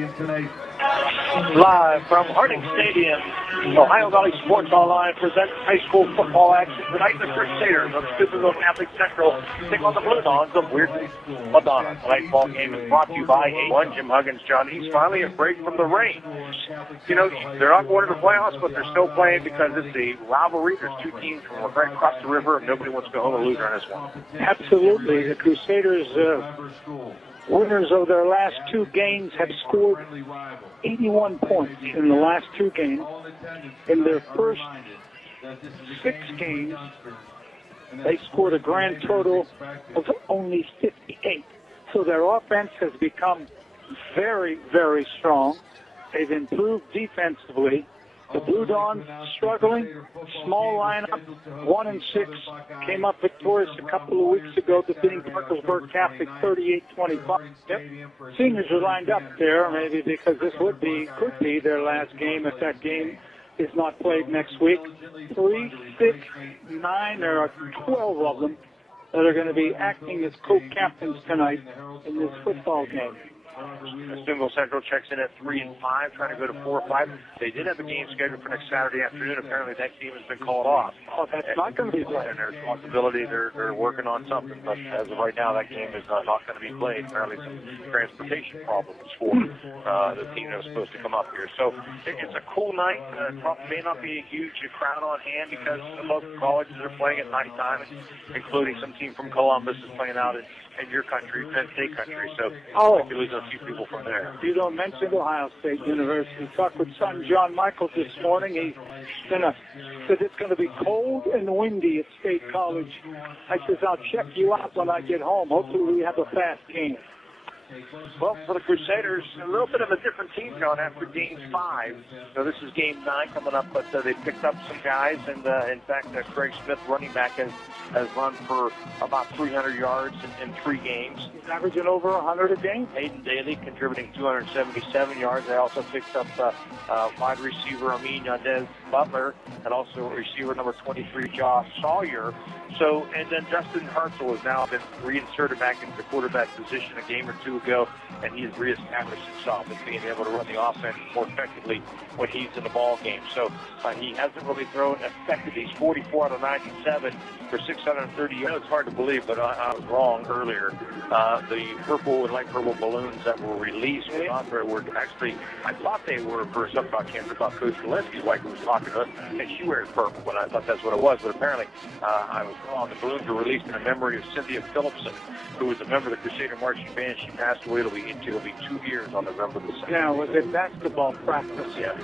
Stadium tonight. Live from Harding Stadium, Ohio Valley Sports Online presents high school football action tonight. The Crusaders of Superville Catholic Central take on the Blue Dons of Weirton Madonna. Tonight's ball game is brought to you by A1 Jim Huggins, John Nese. Finally a break from the rain. You know, they're not going to the playoffs, but they're still playing because it's a rivalry. There's two teams from right across the river, and nobody wants to go home and lose on this one. Absolutely. The Crusaders, winners of their last two games, have scored 81 points in the last two games. In their first 6 games, they scored a grand total of only 58. So their offense has become very, very strong. They've improved defensively. The Blue Dons struggling, small lineup, 1-6, came up victorious a couple of weeks ago, defeating Parkersburg Catholic 38-25. Yep. Seniors are lined up there, maybe because this could be their last game if that game is not played next week. 3, 6, 9, there are 12 of them that are going to be acting as co-captains tonight in this football game. Steubenville Central checks in at 3 and 5, trying to go to 4 or 5. They did have a game scheduled for next Saturday afternoon. Apparently that game has been called off. Oh, that's not going to be played. And there's a possibility they're working on something, but as of right now, that game is not going to be played. Apparently some transportation problems for the team that was supposed to come up here. So it's a cool night. May not be a huge crowd on hand because the local colleges are playing at nighttime, including some team from Columbus is playing out in your country, Penn State country. So you lose a few people from there. You don't mention Ohio State University. Talked with son John Michaels this morning. He said it's going to be cold and windy at State College. I says, I'll check you out when I get home. Hopefully we have a fast game. Well, for the Crusaders, a little bit of a different team going after Game 5. So this is Game 9 coming up, but they picked up some guys, and in fact, Craig Smith, running back, has run for about 300 yards in 3 games. He's averaging over 100 a game. Hayden Daly contributing 277 yards. They also picked up wide receiver Amin Yandez Butler, and also receiver number 23 Josh Sawyer. So, and then Justin Hartzell has now been reinserted back into the quarterback position a game or two ago, and he's reestablished himself as being able to run the offense more effectively when he's in the ball game. So he hasn't really thrown effectively. He's 44 out of 97 for 630 yards. It's hard to believe, but I was wrong earlier. The purple and light purple balloons that were released were actually, I thought they were for a softball camp about Coach Walensky's wife who was talking to us, and she wears purple, and I thought that's what it was, but apparently I was wrong. The balloons were released in memory of Cynthia Phillipson, who was a member of the Crusader Marching Band. She passed away. It'll be 2 years on November the 2nd. Yeah, it was at basketball practice. Yeah.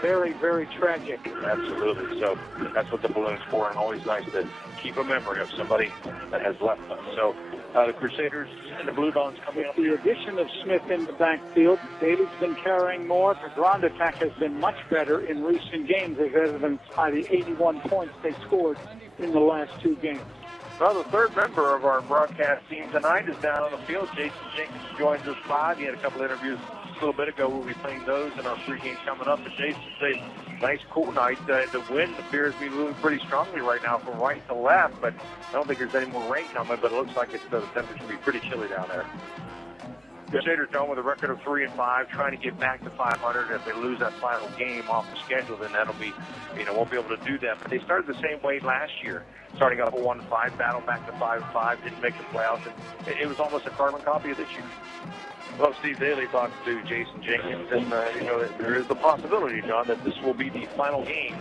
Very, very tragic. Absolutely. So that's what the balloon's for, and always nice to keep a memory of somebody that has left us. So the Crusaders and the Blue Dons coming up. With the addition of Smith in the backfield, Daly's been carrying more. The ground attack has been much better in recent games, as evidenced by the 81 points they scored in the last 2 games. Well, the third member of our broadcast team tonight is down on the field. Jason Jenkins joins us live. He had a couple of interviews a little bit ago. We'll be playing those in our 3 games coming up. But Jason said, nice, cool night. The wind appears to be moving pretty strongly right now from right to left, but I don't think there's any more rain coming, but it looks like the temperature will be pretty chilly down there. The Crusaders done with a record of 3 and 5, trying to get back to 500. If they lose that final game off the schedule, then that'll be, won't be able to do that. But they started the same way last year, starting off 1-5, battle back to 5-5, didn't make the playoffs. And it was almost a carbon copy of this year. Well, Steve Daly talked to Jason Jenkins, and there is the possibility, John, that this will be the final game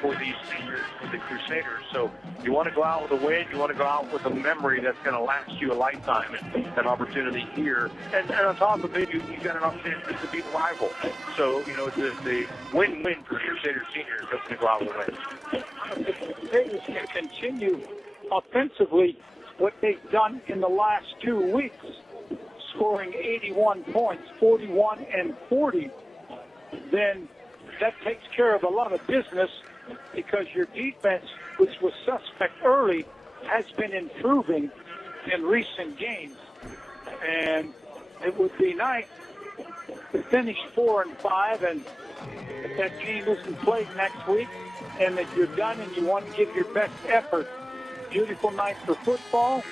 for these seniors, for the Crusaders. So you want to go out with a win, you want to go out with a memory that's going to last you a lifetime, and an opportunity here. And on top of it, you got an opportunity to beat the rival. So, the win-win for Crusader seniors that's going to go out with a win. If the Crusaders can continue offensively what they've done in the last 2 weeks, scoring 81 points, 41 and 40, then that takes care of a lot of business, because your defense, which was suspect early, has been improving in recent games. And it would be nice to finish 4 and 5, and if that game isn't played next week, and that you're done and you want to give your best effort. Beautiful night for football,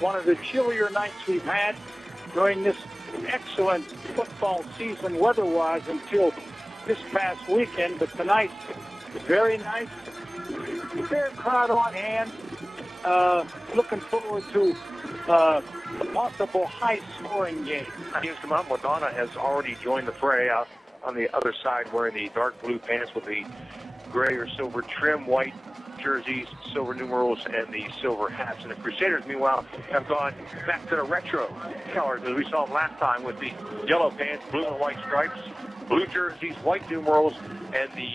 one of the chillier nights we've had during this excellent football season weather-wise until this past weekend, but tonight, very nice. Fair crowd on hand. Looking forward to a possible high-scoring game. Weirton Madonna has already joined the fray out on the other side, wearing the dark blue pants with the gray or silver trim, white jerseys, silver numerals, and the silver hats. And the Crusaders, meanwhile, have gone back to the retro colors as we saw them last time, with the yellow pants, blue and white stripes, blue jerseys, white numerals, and the,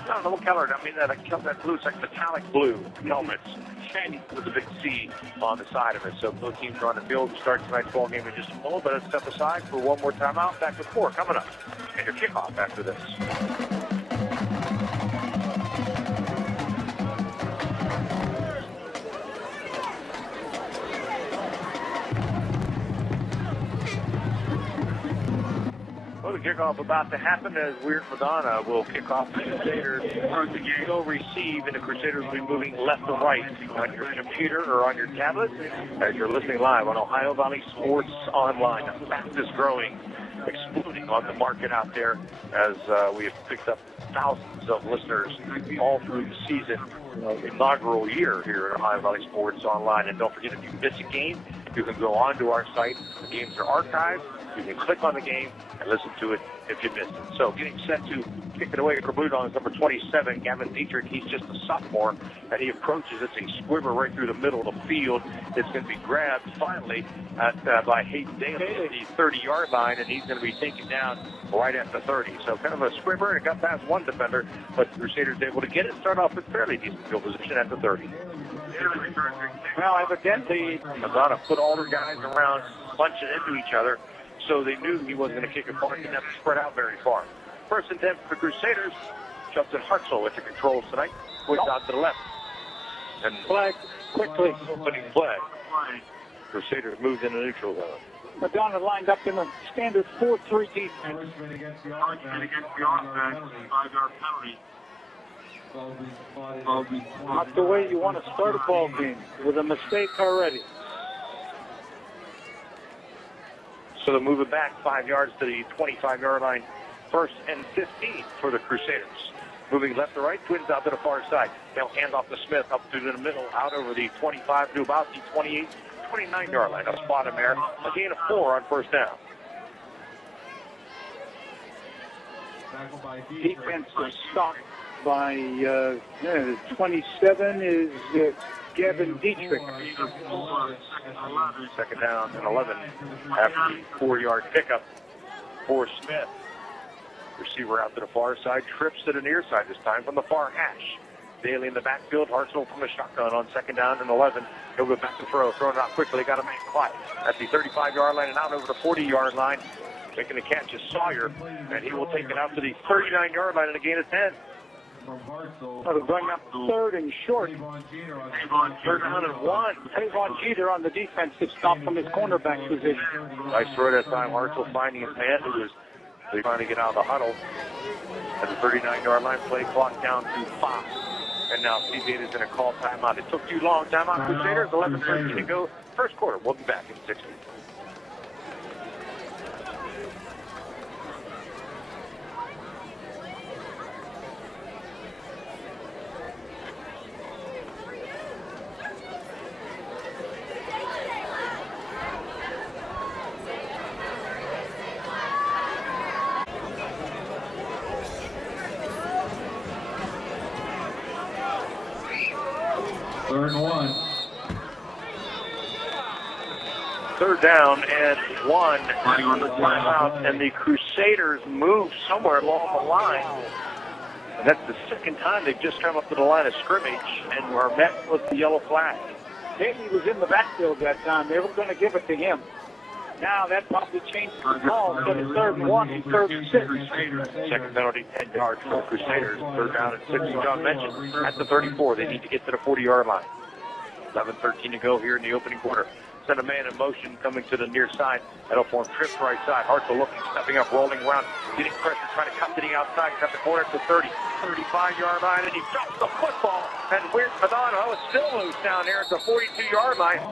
I don't know what color, I mean, that blue, it's like metallic blue helmets, shiny with a big C on the side of it. So both teams are on the field to start tonight's ball game in just a moment, but let's step aside for one more timeout. Back with more coming up, and your kickoff after this. Kickoff about to happen as Weirton Madonna will kick off. The Crusaders will receive, and the Crusaders will be moving left to right on your computer or on your tablet as you're listening live on Ohio Valley Sports Online, the fastest growing, exploding on the market out there, as we have picked up thousands of listeners all through the season, inaugural year here at Ohio Valley Sports Online. And don't forget, if you miss a game, you can go onto our site. The games are archived. You can click on the game and listen to it if you missed it. So getting set to kick it away for Blue Dogs, number 27, Gavin Dietrich. He's just a sophomore, and he approaches. It's a squibber right through the middle of the field. It's going to be grabbed finally by Hayden Daly at the 30-yard line, and he's going to be taken down right at the 30. So kind of a squibber. It got past one defender, but the Crusaders able to get it, start off with fairly decent field position at the 30. Well, evidently, Madonna put all their guys around, bunching into each other, so they knew he wasn't going to kick it far. He didn't have to spread out very far. First and 10 for the Crusaders. Justin Hartzell with the controls tonight. Points out to the left. And flag quickly. Opening flag. Crusaders moved into neutral zone. Madonna lined up in a standard 4-3 defense. Punishment against the offense, 5-yard penalty. Not the way you want to start a ball game, with a mistake already. So they'll move it back 5 yards to the 25-yard line. First and 15 for the Crusaders. Moving left to right, Twins out to the far side. They'll hand off to Smith up through the middle, out over the 25 to about the 28, 29-yard line. A spot him there. A gain of 4 on first down. Defense is stopped by 27 is Gavin Dietrich. Second down and 11 after the 4-yard pickup for Smith. Receiver out to the far side, trips to the near side this time from the far hash. Daly in the backfield, Hartzell from the shotgun on second down and 11. He'll go back to throw, throwing it out quickly, got a man quiet at the 35-yard line and out over the 40-yard line. Making the catch is Sawyer, and he will take it out to the 39-yard line and a gain of 10. Going up third and short. Third down and 1. Tavon Jeter on the defensive stop from his cornerback position. Nice throw that time. Hartzell finding his man, who was trying to get out of the huddle. At the 39-yard line, play clock down to 5. And now CJ is going to call timeout. It took too long. Timeout, Crusaders. 11:13 to go. First quarter. We'll be back in 60. Third and 1. Third down and 1. Timeout, and the Crusaders move somewhere along the line. And that's the second time they've just come up to the line of scrimmage and are met with the yellow flag. Daly was in the backfield that time. They were going to give it to him. Now that probably changed the call. So the third and 1 and third and 6. Second penalty, 10 yards for the Crusaders. Third down and 6, as John mentioned. At the 34, they need to get to the 40-yard line. 11:13 to go here in the opening quarter. Send a man in motion coming to the near side. That'll form trips right side. Hartzell looking, stepping up, rolling around, getting pressure, trying to cut to the outside, cut the corner to 30, 35-yard line, and he drops the football. And Weirton Madonna is still loose down there at the 42-yard line.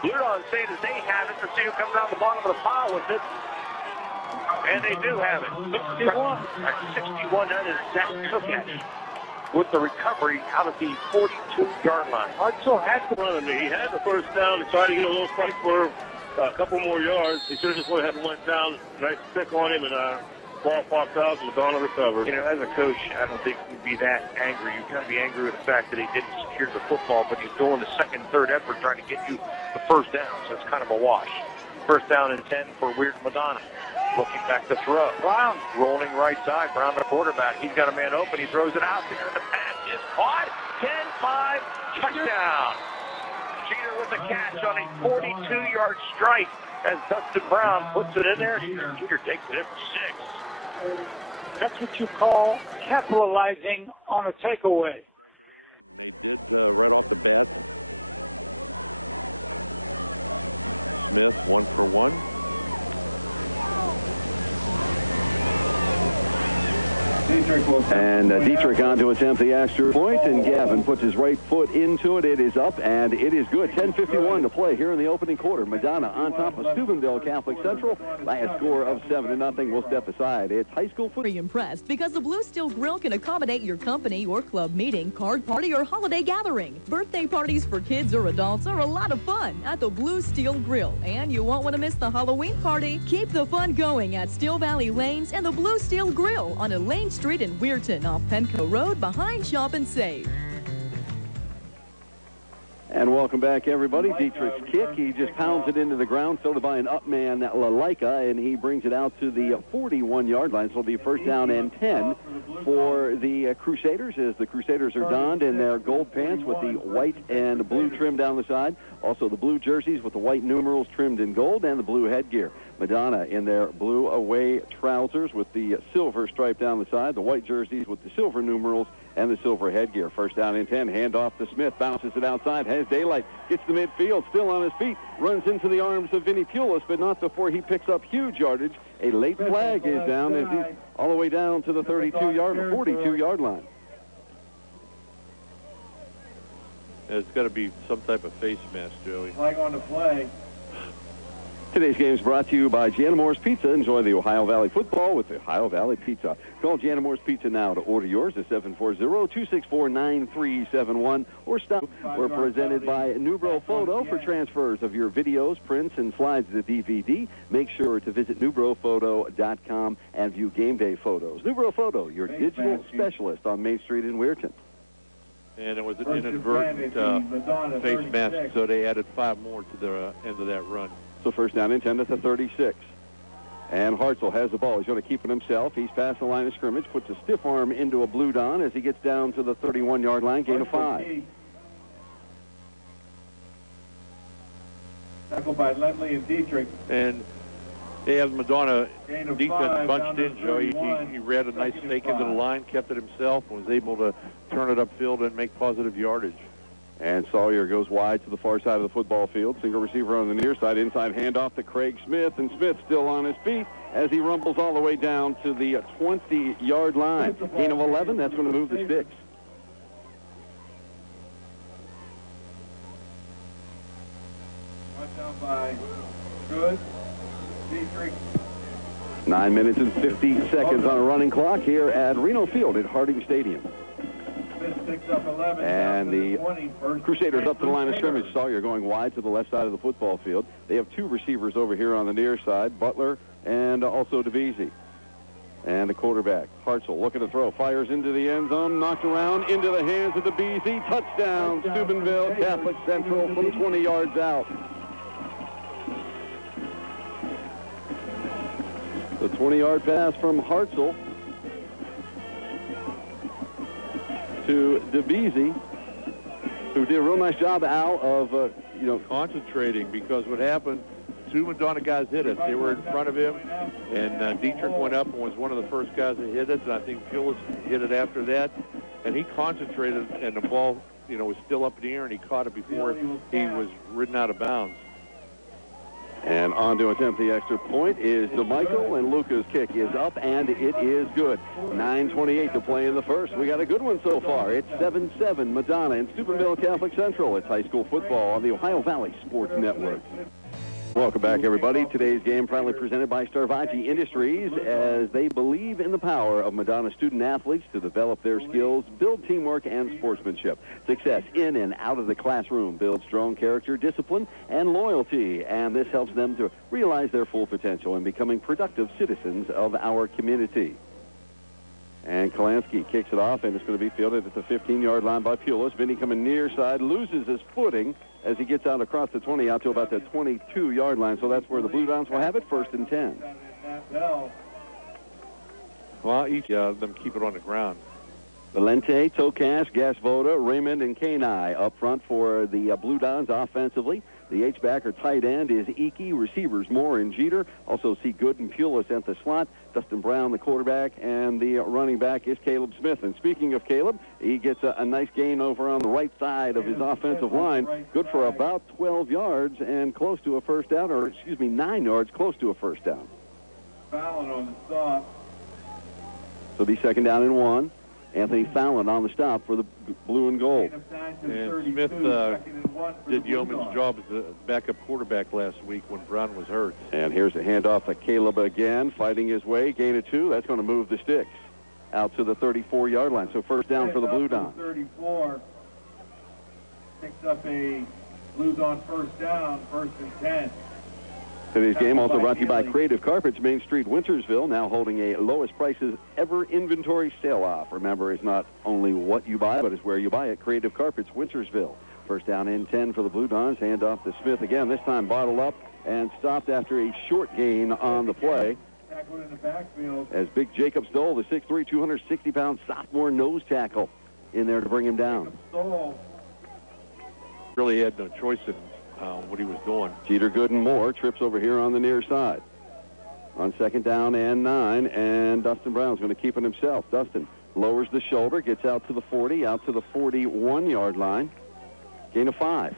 Blue Dogs say that they have it to see who comes out the bottom of the pile with it. And they do have it. 61. At 61, that is Zach Cookett with the recovery out of the 42-yard line. Hartzell had to run him. He had the first down. He tried to get a little fight for a couple more yards. He should have just went ahead and went down. Nice pick on him, and ball popped out, and Madonna recovered. You know, as a coach, I don't think you'd be that angry. You've got to be angry with the fact that he didn't secure the football, but he's going the second, third effort trying to get you the first down, so it's kind of a wash. First down and 10 for Weirton Madonna. Looking back to throw. Brown rolling right side. Brown, the quarterback. He's got a man open. He throws it out there. The pass is caught. 10-5, touchdown. Jeter with a catch on a 42-yard strike as Dustin Brown puts it in there. Jeter takes it in for 6. That's what you call capitalizing on a takeaway. They did right off the bat. Smith 1 for 1. And Dietrich on to attempt the extra point, and Gavin puts his right foot into it. It is up, and it is good. 10:51 to play here in the opening quarter. Madonna on top of Steubenville Catholic Central by a score of 7-0. We'll step aside. It's high school football. Very impressed because the Blue Steel Grill can accommodate your company or club meeting, card party, or holiday gathering. Birthday parties for kids or adults are a lot of fun at the Blue Steel Grill, and you won't want to miss the Halloween party. Keep the fun going at Steel Valley Lanes and the Blue Steel Grill on Elaine Street in Weirton off Penco Road behind Shop and Save. And welcome back, everybody. Dietrich's kick. He just pounds it into the ground, filled by an up man, Lalaika, and he brings it out to the 41-yard line. So it'll be first down and 10 for the Crusaders, as the Crusaders are donned in their gold pants with the white and blue trim down the side. Also the blue jerseys with the white numerals trimmed in gold and the blue headgear. Madonna in their blue away trousers with the silver stripe down the side, the white jerseys with the silver numerals and the silver headgear. First down and 10, handoff to Smith, bounces it outside, has daylight, gets to midfield, still on his feet, runs into the arms of Vinny Pulis, but not before he picks up huge yardage. A late flag is down as he's all the way down to the 42-yard line. It's got to be some type of face mask, Joey. Flag on the play. Today's game is brought to you by Janimore's Pizza. Enjoy the Ohio Valley football with the Ohio Valley Pizza. Call Janimore's Pizza now to order yours at 740-264-9371 or stop. We're presented by Nubro Photo for transfers of your videos, prints, and slides to DVD. Make sure to visit NubroPhoto.com and view game day photos. Nubro Photo, your digital specialist on Main Street in Weirton. And it was an inadvertent face mask, so they added 5 more to the end of that run. So first down and 10 at the 36. And Hartzell has the ball. He's going to keep it himself. He's past the line of scrimmage, puts a stiff arm into a blue don as he gets down to the 31-yard line, gain of 5. Tackled by Ledley and Dietrich. And they have Madonna defense bunched in, Joey. He ran a nice fake into the line, kept it himself, was able to turn it upfield and make positive yardage. And Sawyer goes wide to the far side of the football field. Single receiver on the near side. Inside handoff to Craig Smith. And Smith still on his feet as he rumbles all the way down to the 20-yard line. Gain of 11. That's going to move the sticks. Touchdown by Good. Dietrich. 9 minutes and 50 seconds on a running clock here at Reno Field at Harding Stadium. And the Crusaders up to the line of scrimmage. Sawyer going wide to the left side of the football field. They have 2 receivers over here on the near side, Butler and also DeVisi. And the quarterback, Hartzell, looking to throw, fires into the end zone, knocked around into the hands of DeVisi. Touchdown, Steubenville Catholic Central from 20 yards out. The 20-yard pass from Hartzell to DeVisi, who did a real nice job, Al, of, concentrating, because what happened, 2 Madonna guys hit it. They were in front of him, and Dietrich went up and was one of the first guys that hit it, and I think Pulis hit it after that. And he concentrated, and the ball, was still up in the air, and he caught it before he was ridden out of bounds. And on to attempt the extra point is DeMichael, and Luca's kick is up, and it is good. 9:28 to play in the first. We got a good one so far. It's 7-7 Madonna and Steubenville Catholic Central. It's high school football on the Ohio Valley Sports Network. Welcome back, everybody. Today's game proudly presented by Starvaji Industries, as they believe in the power of Madonna student-athletes to develop their skills, build teamwork and sportsmanship. Success in and out of the classroom builds strong character, discipline, and loyalty, and this helps them to realize their full potential in becoming productive citizens of our community. And Kalansky kicks it off, and it's going to be fielded at the 15-yard line by Pulis. Vinny coming near side, loses his footing as he gets out across the 20 out to about the 22-yard line. So that's where the Blue Dons will have it, 1st and 10. Well, each of them keep it on the ground. Valente, Tokash, Gasvoda, Raymond, and Kenai up front for the Blue Dons offensively. The H-back or tight end is Iki. Receivers Moore and Jeter. Also see Good and Pulis at the slot. Dustin Brown, the quarterback, and the running back is Caleb Smith. And speaking of Caleb, he gets a nice gain over on the right side of his offensive line. Good for about 12 yards and close to a first down, or excuse me, 9 yards, close to a first down. Fallon on the stop. So it'll be 2nd down and 1. Anthony Fallon on the stop for the blue and gold. And Smith did yeoman's job as a backup quarterback last week when Brown was hurt. And here's a handoff to Caleb again, fighting his way. Gain of 2. That's going to move the sticks out to the 34-yard line. So 1st down for the Blue Dons. 34 picks up a Blues on 1st down, 1st and 10. Today's game also brought to you by Creative Carpets, Main Street, Wintersville, now holding a lowest prices ever inventory sale-off. Remember, it's not only what you buy, but it's where you buy it. Creative Carpets, Wintersville. 1st down and 10 for the Blue Dons. Hand off to Smith again, this time bottled up and stopped after a short gain on the play. As Big Jacob Stoll, the 6'3", 260-pound sophomore nose tackle in there to bring him down. Really had no choice in what he was doing. Jeter, Good, and Moore trips over here on the near side. On 2nd down and 9, and Dustin Brown's going to keep it himself. Dustin lowers the shoulder, gets out to the 40, out to the 41-yard line. Gain of 5.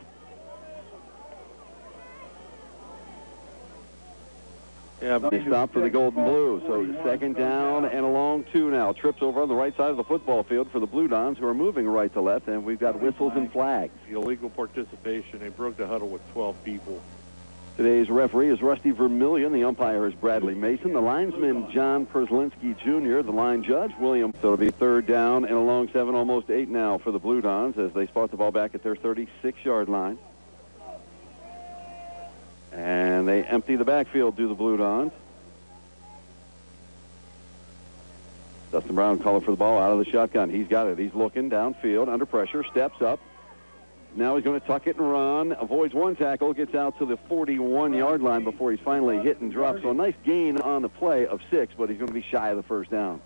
Yeah, They stop for the Golden Blue. So 2nd down and a long 2 now. Trips over on the right side of the football field for the Blue Dons, who are moving right to left, and we've got whistles and flags. Illegal participation. They broke the huddle with 12 people. Today's referee is Rusty Vermillion. The umpire is Bradley Mason. The linesman, John Perslinski Jr. The line judge, William. So it'll be 3rd down and a long 7, almost 8 now for the Blue Dons as they spot the ball back at their 36-yard line. And they empty the backfield, do the Blue Dons. Dustin Brown calling for the ball out of the shotgun. He's got it. He's looking downfield, under pressure, steps up. Now he's going to tuck it and run. Avoids one tackle, gets out to the 41-yard line before he's finally hit and dropped. So a nice gain on the play of 6, but he's going to be shy of the 1st down.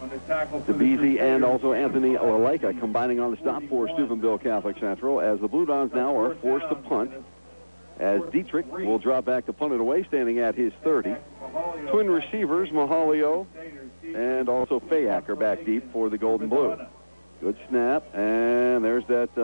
DeBeese and also Anthony Lalaika combining on the stop for Steubenville Catholic Central, as the Blue Dons now are forced to punt, as Dietrich will drop back to punt it away, standing at his 30. Twin receivers, Mahalio and also Fayak are back deep for the Golden Blue. Good snap, and there's that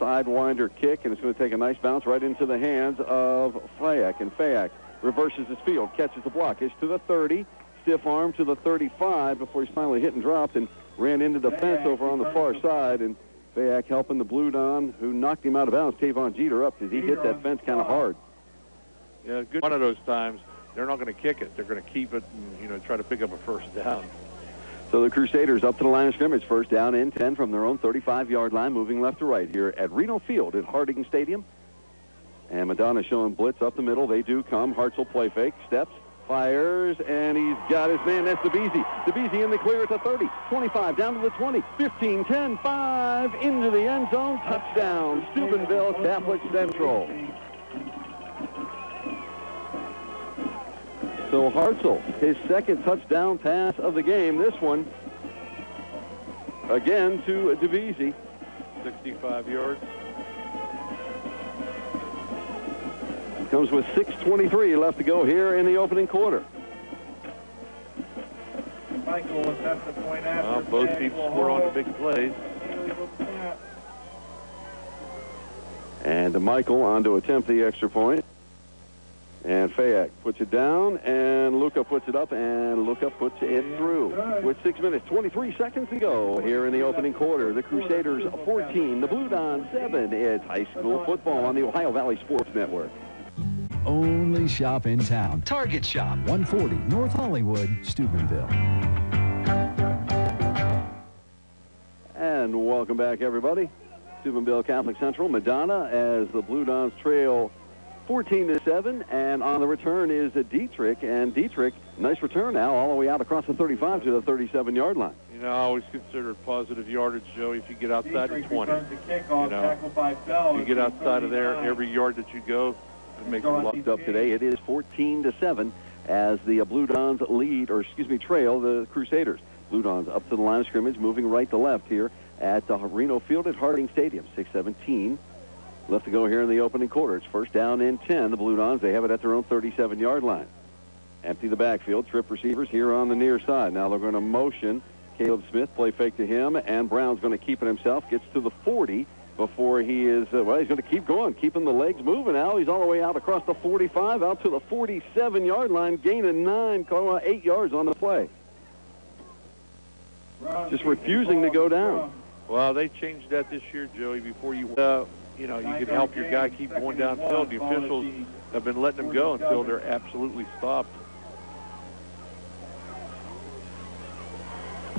sidewinder kick, and it's going to take a nice bounce right into the hands of Fayak, and Fayak reverses his field, catches the block, is to the 30. Stiff arm to the 35 before he's finally hit and dropped and ran into the fence over on the far side. And Fayak helping the Blue Don, who knocked him out of bounds, Tavon Jeter, up as he hit that fence kind of hard. Yeah, good. One of those times, they're not going to kick it. They're going to keep it and, try to pick up a 1st down. So the Crusaders up to the line of scrimmage, 1st down and 10 from their own 35-yard line, moving left to right here at Reno Field at Harding Stadium. And Madonna showing blitz up the middle. They do come. Hartzell play fake, steps, fires, and he's got his man. That's DeBeese. DeBeese in the clear at the 30, 25, down to the 20, 15, 10, 5, into the end zone. Touchdown, Steubenville Catholic Central. So Hartzell, his 2nd touchdown pass of the game. This one, again, to DeBeese. 65 yards. Comes with 6:23 left to go here in the opening quarter. Michael attempts to point after. Both teams score on the big plays. And Michael on to attempt the extra point. And Fayak puts it down, and Luca puts it up, and Luca puts it through. With 6 minutes, 23 seconds to go here in the opening quarter. The Crusaders 14, the Blue Dons 7. It's high school football on the Ohio Valley Sports Network. Only shop in town. Target Shop, 140 North Hollywood, Steubenville. And welcome back, everybody. Steubenville Catholic Central, Madonna, as the Blue Dons trail 14-7, and on the return is Dietrich, and Dietrich, nice return now, all the way out across the 35 to the 37-yard line. You know, I always consider it positive yardage, Joe, if you get outside of 20. Kickoff, you get outside of there, every yard that you go, it makes a lot. Up today, it is 14-7 as the Blue Dons trail the Crusaders. Blue Dons up to the line of scrimmage, moving right to left here at the Reno Field at Harding Stadium. 6:17 left to go here in the opening quarter. It's first down and 10. The Blue Dons, they have it at their own 37-yard line. Empty the backfield. Trip receivers here on the near side. Now they're going to motion Caleb Smith, play fake to him, and Brown's going to keep it himself. Gets to the 40 before he is, he's going to keep going, keeping the legs moving now. He's all the way out across the 45, out to the 47-yard line, gaining 8 yards on the play. Just refusing to go down. Well, they changed that this year, Joey, before you can help your guy keep going downfield. The officials have been letting him go until they're absolutely stopped.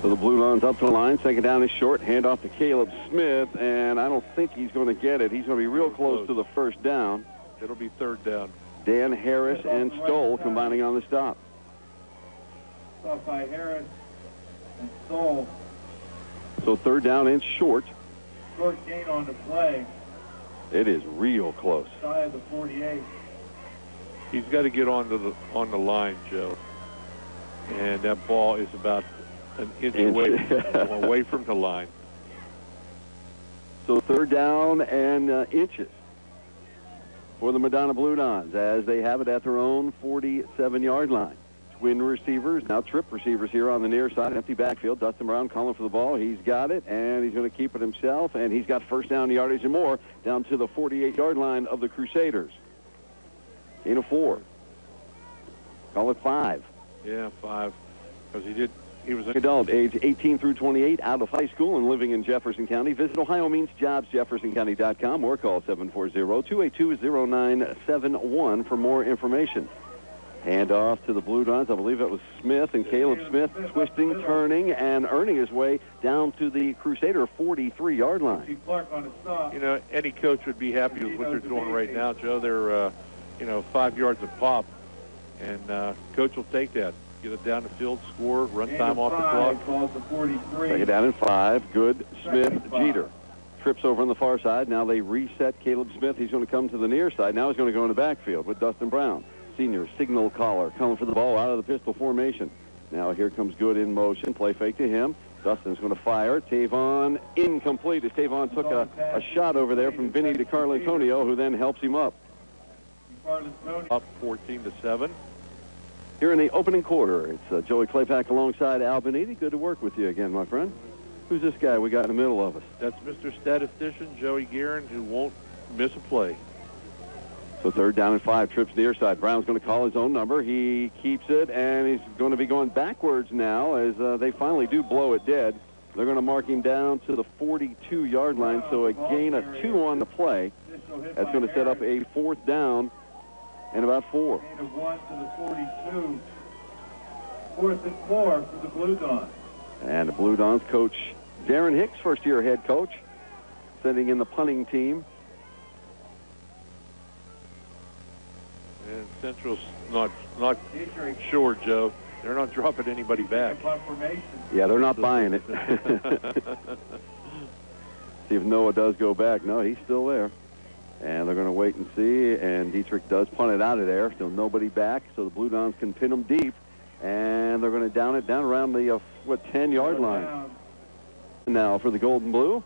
So the Blue Dons up to the line. Second down is short. Hand off to Caleb Smith, and I don't think he's going to get it. He's going to be real close to the first down. It'll be third down. Dan Harris and Stoll combining on the stop. Stop by Harris and Stoll. So third down and short. Short gain on the play. It is real close. Shy of the 48. He's got to get on the line, Joe. And that ball is about an inch away from the line. So third down and inches for the Madonna Blue Dons as they have it at their own 47-yard line. Twin receivers, now trip receivers here on the near side. Empty backfield. Dustin Brown calling for the ball. He's got it, and he's going to keep it himself, and he's got first down yardage and more down to the 48-yard line of the Crusaders. Gain of 4. Call it 5. Yeah, 5. Because he was an adult, age 18 through 28, out of high school and living in Jefferson County. Visit OhioMeansJobsJeffersonCounty.com or call 740-282-0971 for more information. Hand off to the Blue Dons. I believe it was Smith, and Caleb Smith twisting, turning, and earning his way down to the Crusader 43-yard line. You know, any coach would be happy with what they're doing right now, Joe. They're, 5 yards of pop, and coach will take that. Get it down the field, score, run time off the clock. Take it down in 5. Good. Smith, Jeter. Trips over on the far side. Now they reset Caleb Smith. He's going to come to the near side. Now he's going to go in the backfield with Dustin Brown. Senior signal caller coming for the ball out of the pistol formation. Now here comes Good in motion. Play fake to him. Dustin's going to fire. Tavon incomplete as Tavon took a shot over there from Vinny DiCarlantonio, who then helps him up. Up 14-7. Here in the opening quarter, it's Joey Klepack alongside Al Beniti. Good to work with you again, my friend. Who's this guy we got in the middle of us? That's Mr. Statistician, Joey Guerin, who won't miss a play. So third down and 5, trips near side. Brown's going to call his own number. He keeps it, and he's going to be going backwards now as they finally do blow it dead. They're going to mark him down to the 42-yard line, so a gain of 2 on the play. That's going to set up a fourth down and about 4. Gain of 1 to the 42. 4th and 4 for the Blue Dons. And the Blue Dons coach Darren Hicks, first-year head coach, sending in the punting team. And Central's not sure, Joe. They're not dropping anybody back. Yeah, they're not buying it. See if Noah does go back. No, he's still there. And they're going to wait and see. And Dietrich does punt it out of there. Still nobody back, so the Blue Dons can pin them deep. And they're going to down it down around the 10-yard line. Now for the Gold and Blue,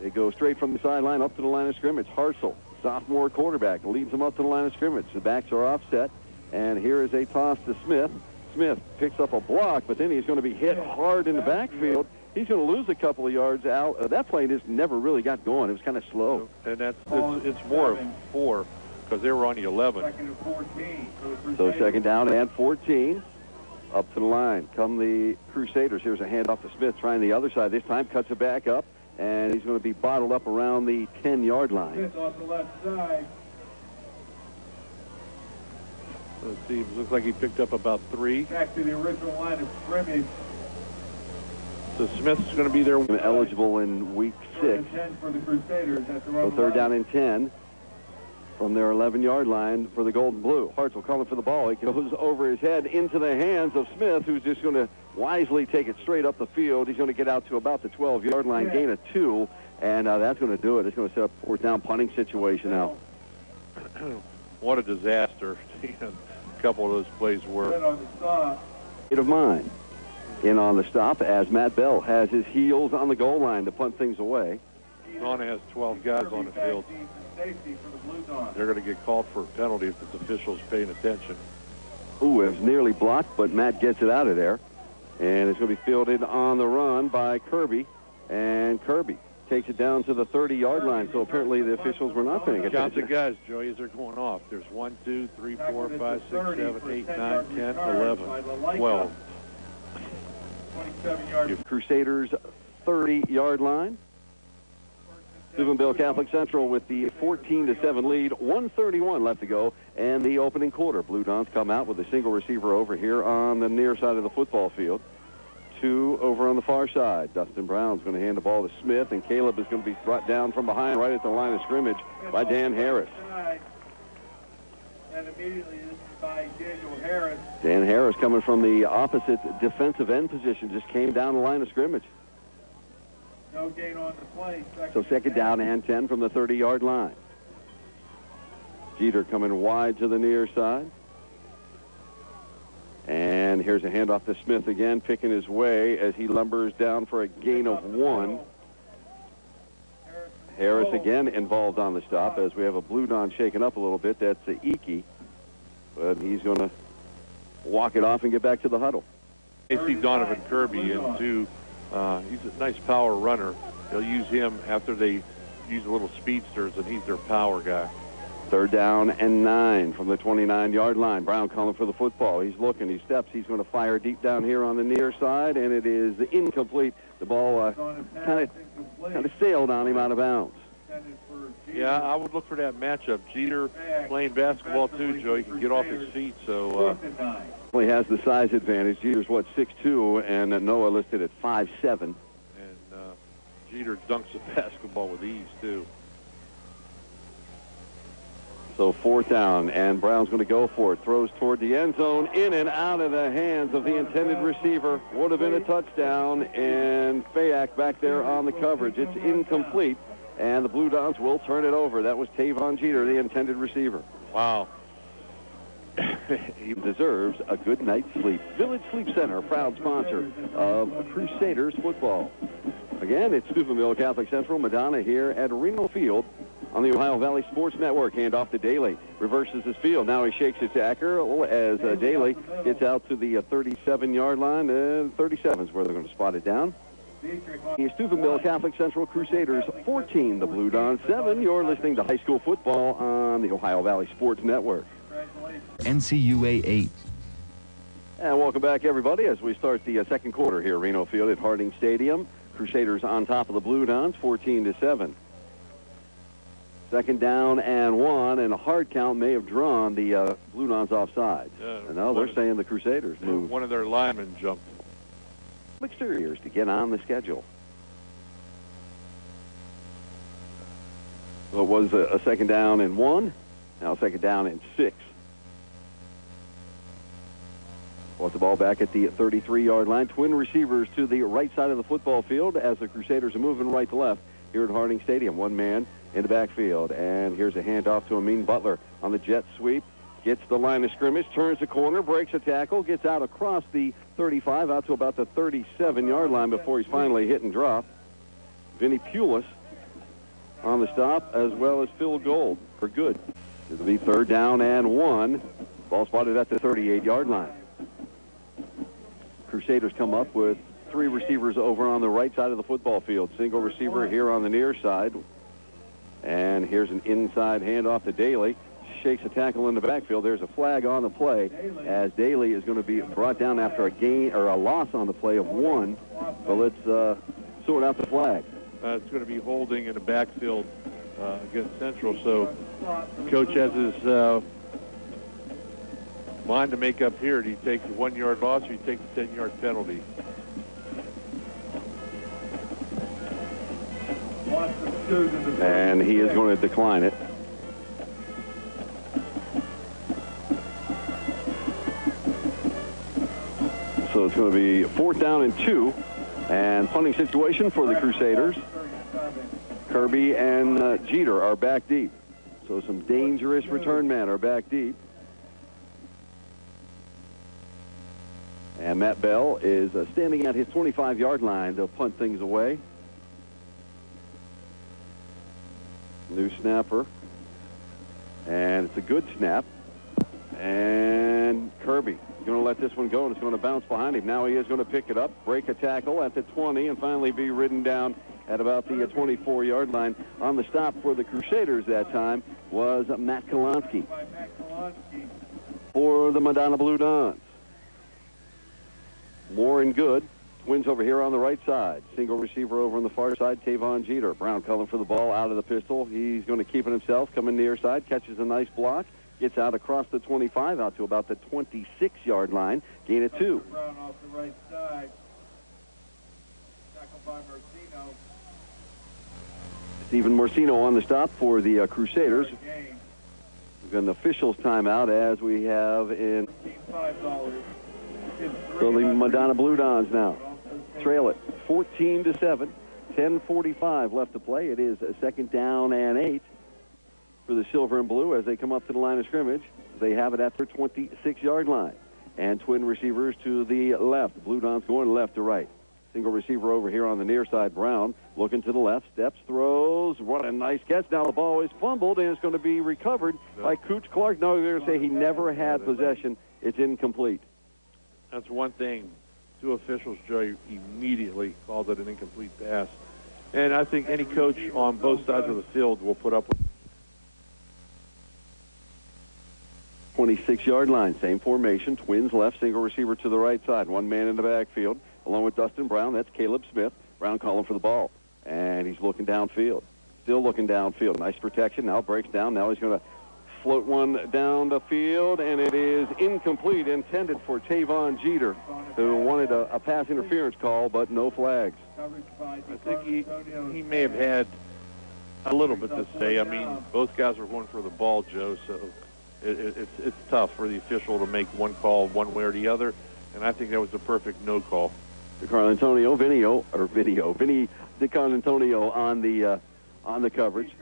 they go straight from the sideline up to the line of scrimmage. Harsel, sophomore quarterback, leads them up to the line of scrimmage. The backs are offset, and here is a toss to Smith. Smith picks up a block, but then he's going to be hit hard in the backfield. He's going to lose a couple of yards out. That play just never really got going. It was kind of slow. And it's more of 4 because they were on the 11. Second and 14 for the So Crusaders. second down and 14. Up to the line come the Crusaders. Here's a handoff to Smith, trying the other side. This time cuts it back up, and he's going to be bottled up around the 10-yard line. Smith off the left side. Let's see, it looks like he picked up about 3. Back to the original line of scrimmage. So Smith's going to be there. Eligible in week 6. 10 for the Crusaders. That's the So third down and 10 from their 11-yard line for the Gold and Blue. Hartzell calling for the ball. It goes over his head into the hands of Smith, who's just going to wisely take it straight up the field. He's going to get out to about the 12-yard line, gain of 2, and that's going to do it. It's going to set up a fourth down punting situation now. What a disaster a couple of those plays were. State of mind in on the stop as Matt Bell has his heels on the goal line to punt things away. Donna has 12 guys on the field. They're going to get called for a penalty if it's officials paying attention. Ooh, it was nearly blocked, but Matt gets it out of there. And it's going to be fielded on the run by Kirby. And Kirby takes it down to the 30-yard line. So apparently the officials were not paying attention. Count the guys, Joey, as they're going off. There's 1, 2, 3, 4, 5, 6, 7, 8, 9, 10, 11, 12. Crusaders 30-yard line. Steubenville Catholic Central with the 14-7 lead, 1:31 left to go, and the opening quarter. Blue Dons come out with a single receiver over here on the near side of the football field. 2 over on the far side. Dustin Brown's going to hand the ball to Smith, and Caleb is going to be brought down from behind right at the line of scrimmage by Dan Harris. And immediately this is by Daniel Harris. Dan Harris coming from the opposite defensive end position just came down the line of scrimmage. No gain on the play. So second down and 10 from the 30-yard line. Jeter coming wide to the near side. And here's a handoff to Smith again, picking his way as he lumbers down for a gain of 1. Harris again involved on the stop as we have a Blue Don shaken up a little bit. That's Iki. But he's going to walk it off and get back to the huddle. They see Donovan Kirby into... he's a nice power runner. They'll use him after they use the little speedsters, and he's their power guy. Third down and 9 from the 29-yard line. Brown calling for the football. He's looking. He steps. He's going to fire deep down here on the near side, and it is incomplete. The ball kind of sailed on him out of bounds. Yeah, I would look for that matchup. Jeter playing basketball too, Joe. He can get off his feet, so... He has the size advantage. Jeter's, 6'2", and Noah listed at 5'7". And Jeter dunks the basketball with ease, too. So fourth down, and Brown's going to go for it. Throws toward the end zone, in and out of the hands of the intended receiver. Would have been a touchdown, and Fayak back there on the coverage. It's incomplete, and the Blue Dons will turn it over. That was Tavon Jeter, the intended receiver. Wow. He deserves a good night's sleep. Village Sleep Center, proud sponsor of Crusaders football. Again, it's Steubenville Catholic Central. Madonna here at Reno Field on the Ohio Valley Sports Network. Hand off to Daly. Reverses his field. Now he shakes his tackle as Daly gets out to the 37-yard line. 37 is where they're going to spot it down. The Steubenville Catholic Central Crusaders 14, the Blue Dons 7. You're listening to high school football on the Ohio Valley Sports Network. NCUA 8. And welcome back, everybody, as we start the second quarter here, Reno Field at Harding Stadium. Crusaders on top of the Blue Dons, 14-7. Second down and 1, and a hard count may have drawn the Blue Dons offside. And now they're saying the Crusaders moved. One of their linemen jumped. Exteriors to get on the schedule. So it was a second down and 1, now second down and 6. Want the ball back at the 33-yard line. Twin receivers to the right side of the football field as the Crusaders are moving right to left here at Harding Stadium. One man in the backfield. And here's a handoff to Amin Butler on the jet sweep. Gets the line of scrimmage, turns the corner, breaks a tackle, gets out across the 35, out to about the 37-yard line before he's finally hit and dropped. Vinny Pulis on the stop, as well as Phil Gold for good. It'll be third down and 1. Ball spotted at the 38-yard line. Crusaders come up with 3 receivers over on the right side of the football field. Single receiver here on the near side. And here's an inside handoff to Daly. shakes a tackle in the backfield. There's a flag on the play as Daly is going to be brought down after a gain or a loss on the play of 1. So let's sort out the flag. It's going to be holding in the backfield against Central. So coach has his mind to make up here. Do you take the 1-yard loss or you take the 10-yard penalty? And he is going to decline it. So it's going to be 4th down and 2. And punting situation for the Crusaders. Kirby and Jeter are back deep. So some dangerous return men are back deep. And Matt Bell is standing at his 25-yard line to punt things away. New snapper. And it's a good snap. And Kirby going to let this one go, and it's going to bounce behind him. Now he is going to pick it up, break a tackle at the 20, and finally be ridden down at about the 24-yard line. On the stop for the Crusaders that time was Matt Kolonsky for the Madonna Blue Dons. Warren Good. Twins over here on the right side. Single receiver over on the far side, Tavon Jeter. Brown calling for the ball out of the pistol. He's going to keep it himself, coming near side, catches a nice block. Gets out across the 25, out to about the 26-yard line. Gain of 2. Brown off the right side. Tackled by Morcino. Stephen Morcino on the stop for the Crusaders. We've got an officials timeout as we have in. So the Madonna Blue Dons now trail it 14-7. 10:45 left to play. It is a 2nd down and 8. For the silver and blue as they come up to the line of scrimmage. They have it at their 26-yard line. And twin receivers to the left. Blue Dons going left to right. Single receiver over here on the near side. Brown looking to the left. Steps, throws. What a nice catch. Now the ball is fumbled, and it's going to be recovered by Cooch Clark. No, they're going to say he never had possession. It's incomplete. That's one thing. 2 officials, Joe, immediately called it an incomplete pass. And I think any coach on both sides of the field will put up with 26-yard line, same formation. Twins left, single receiver to the right side. 1 man in the backfield, along with Dustin Brown. That's Caleb Smith. Brown calling for the ball, and he's looking downfield. Still looking downfield. Nice protection. Now breaks down. Now he's going to float one down the field, and it is incomplete, intended for Tavon Jeter, who wanted a pass interference call, but no flags. I think he may have had a little bit to say. I mean, both guys were going for the ball, Joe, so it's tough for the official to make one call one way or the other, and I think that was the perfect no call. Vinny DiCarlantonio on the coverage.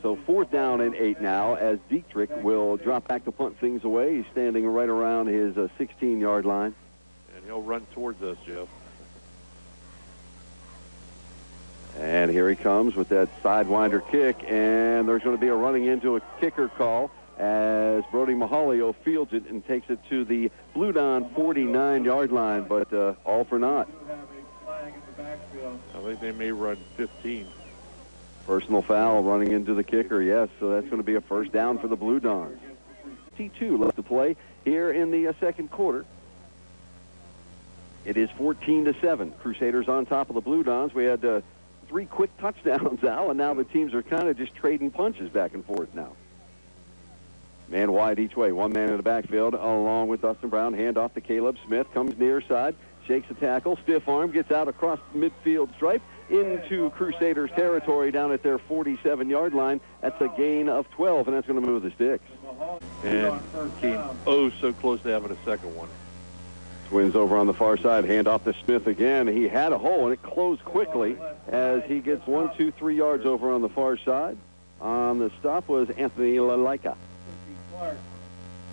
So 4th down and 8 now as Dietrich will drop back to punt things away. He's standing right around his 16-yard line. And he'll run towards us, Jeff. And here he comes with that sidewinder kick, and there's going to be a running into a kicker call as Brody Mahalio fields it and takes it to the Blue Don 49-yard line, but all for naught. I think they may run 15. Personal foul running into the kicker, yes, so that's going to be a 1st down for the Blue Dons. T2 left to play here in the 2nd quarter. It is 14-7. Crusaders on top of the Blue Dons. We had 3 quick touchdowns, Al, and now the teams are kind of just trading punches back and forth now. Man wide each way. 1 man in the backfield along with Dustin Brown. Hand off to Caleb Smith. Comes near side. Shakes a tackle. Stiff arm. Gets out across midfield stripe into Crusaders territory down at their 47-yard line. That's a gain of 12, and that's going to move the sticks. And came so close to having a second one. Twins over on the far side. Hand off to Smith again. He had a hole, and it closed quickly as he gets 1, 2, 3 yards over on the far side. On the stop was Anthony Lalaika.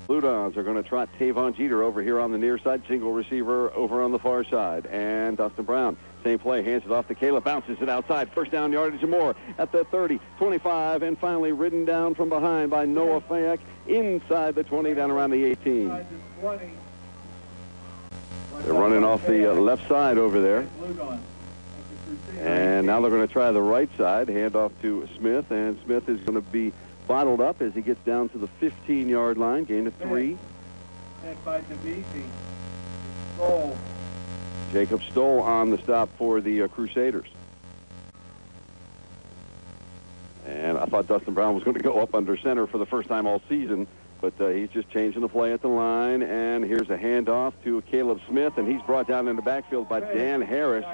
Blue Dons are going to trot Tavon Jeter over here on the near side. Single receiver over on the far side. And Dustin Brown, same play, hands it off to Caleb, bounces it outside. 1st down yardage and more at the 30, 25, and finally ridden down from behind by Noah Fayak inside the 20, down around the 18. They're running off the left side over there. And now they're going to try the right side. Hand off to Smith, and Smith is going to be bottled up as he gets down to the 15-yard line, gain of 3. Hit by DeBeese. Goal. Jacob Stoll on the stop for the Crusaders. And I thought Dustin Brown was going to go up under center for the first time all season, but he's just changing the play at the line. And here's a handoff to Caleb Smith, and he's brought down in the backfield by Dan Harris.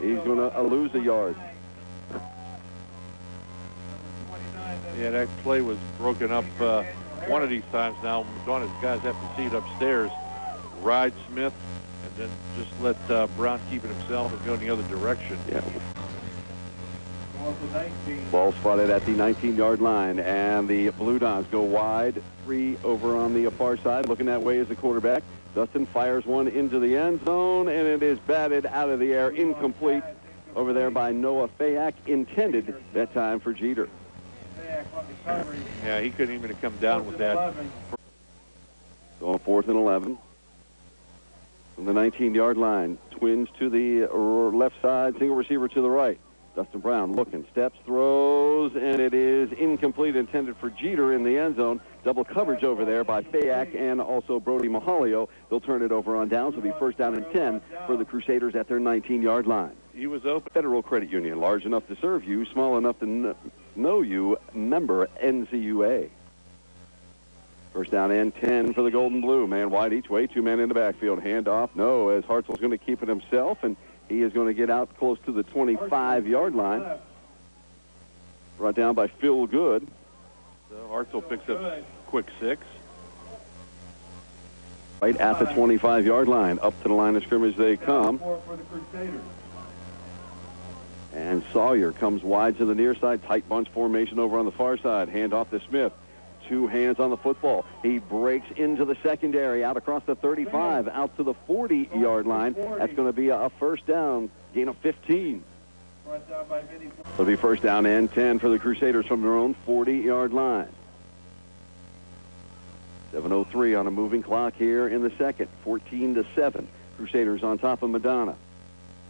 He's going to lose a yard. Yeah, that play was broken up one of these times now. Madonna's guys have to see it upstairs, ride Smith, and then just let Brown keep it himself and go in the other direction. Yeah. Ball spotted at the 19-yard line, and the Blue Dons go wide. 3 over on the far side. Looking that way is the quarterback. Dustin fires one into the end zone, and it is batted out of the air, incomplete over there by Noah Fayak. Intended that time for Jeter. Yeah, he couldn't even have come down with that. So on 4th and 11. From the 19-yard line. Twins to the left side, single receiver to the right. Dustin Brown looking, steps, throws, and it is incomplete, intended for Jeter in the end zone. Double coverage over there by Fayak and also Brody Mahalio. They'll turn it over on downs. It'll be 1st down and 10 for the Crusaders at their 19-yard line. He was open. Federal Credit Union, large enough to serve you, small enough to know you, member NCUA. 1st down and 10 for the Golden Blue. Man wide each way, 2 men in the backfield. Handoff, no, as Hartzell's going to keep it himself, and he is going to get out close to the 25-yard line. Brought down by Phil Good. So Hartzell picks up quick 6. Right at the 25-yard line. Up to the line of scrimmage they come. And Sawyer comes wide to the near side. Tight bunch formation over on the far side. Hand off to Smith. 2 hands on the football. He breaks into the secondary, out across the 35, out to the 40-yard line. That's going to be a 1st down, gain of 15. It'll be 1st down and 10 for the Crusaders from their own 40-yard line. 7:03 on a moving clock here in the second. 14-7. Crusaders on top of Madonna.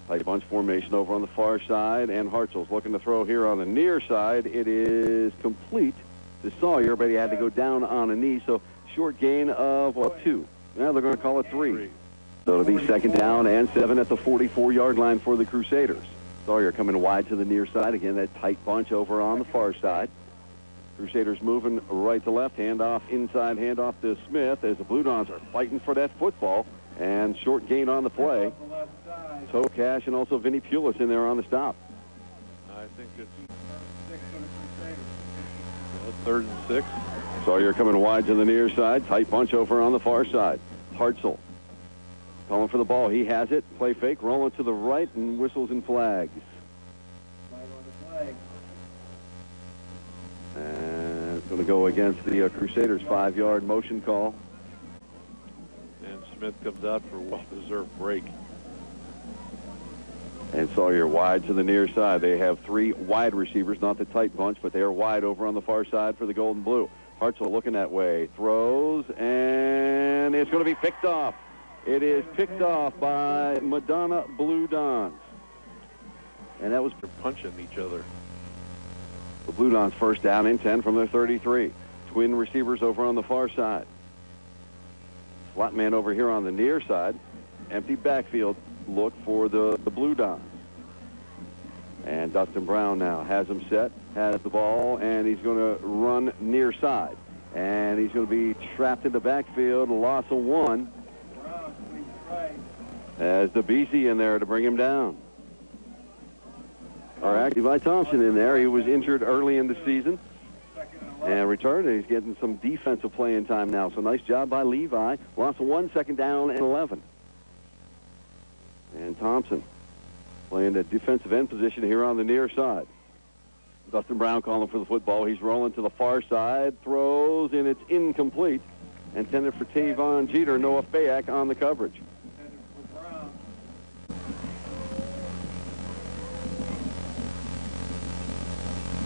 Tight bunch formation over on the far side, and Hartzell's looking to throw here on the near side. It is complete to Sawyer, but he had to go down on a knee, so short gain of, 2. Now they're going to call it 3. So it'll be 2nd down and 7 at the 44-yard line for the Crusaders. Sawyer coming wide to the near side. Again, that tight bunch over on the far side. Crusaders moving right to left. Handoff inside, handoff to Smith as the Blue Dons are fighting for that football. And short gain on the play. Toe Cash and also Vinny Pulis in there on the stop. I think it's 3rd and 6. Sawyer coming wide to the near side. Tight bunch over on the far side. Hartzell calling for the ball. He has it. Play fake. Rolling to the right and whistles and flags. And it's going to go against the Crusaders' 5-yard motion call. And Smith comes out for a well-deserved break. And Sawyer wide to the near side. They have 3 wide receivers, not the tight bunch, but they are wide over on the far side for the Golden Blue. Hartzell looking that way. Throws, and it's going to be picked off. It is picked off by Madonna Blue Dons. And that was punching each other. The Blue Dons 1st down and 10 from their 33. Twin receivers over on the far side. Slot man over here on the near side. Empty backfield look for the Blue Dons. And Dustin Brown now has him set, has the ball, and he's going to run near side. And he's going to be trapped in the backfield, loss of 1. As DeBeese in there to bring him down. All right, Levi Thompson in there. He was injured early in the season and returned, and he's getting some defensive playing time now. So nice job by Levi. Loss of 1, 2nd down and 11. And Thompson playing the defensive end position here on the near side. Dustin Brown calling for the football. He's rolling to the far side, throws, and it's incomplete. Intended for Tavon Jeter. Noah Fayak on the coverage.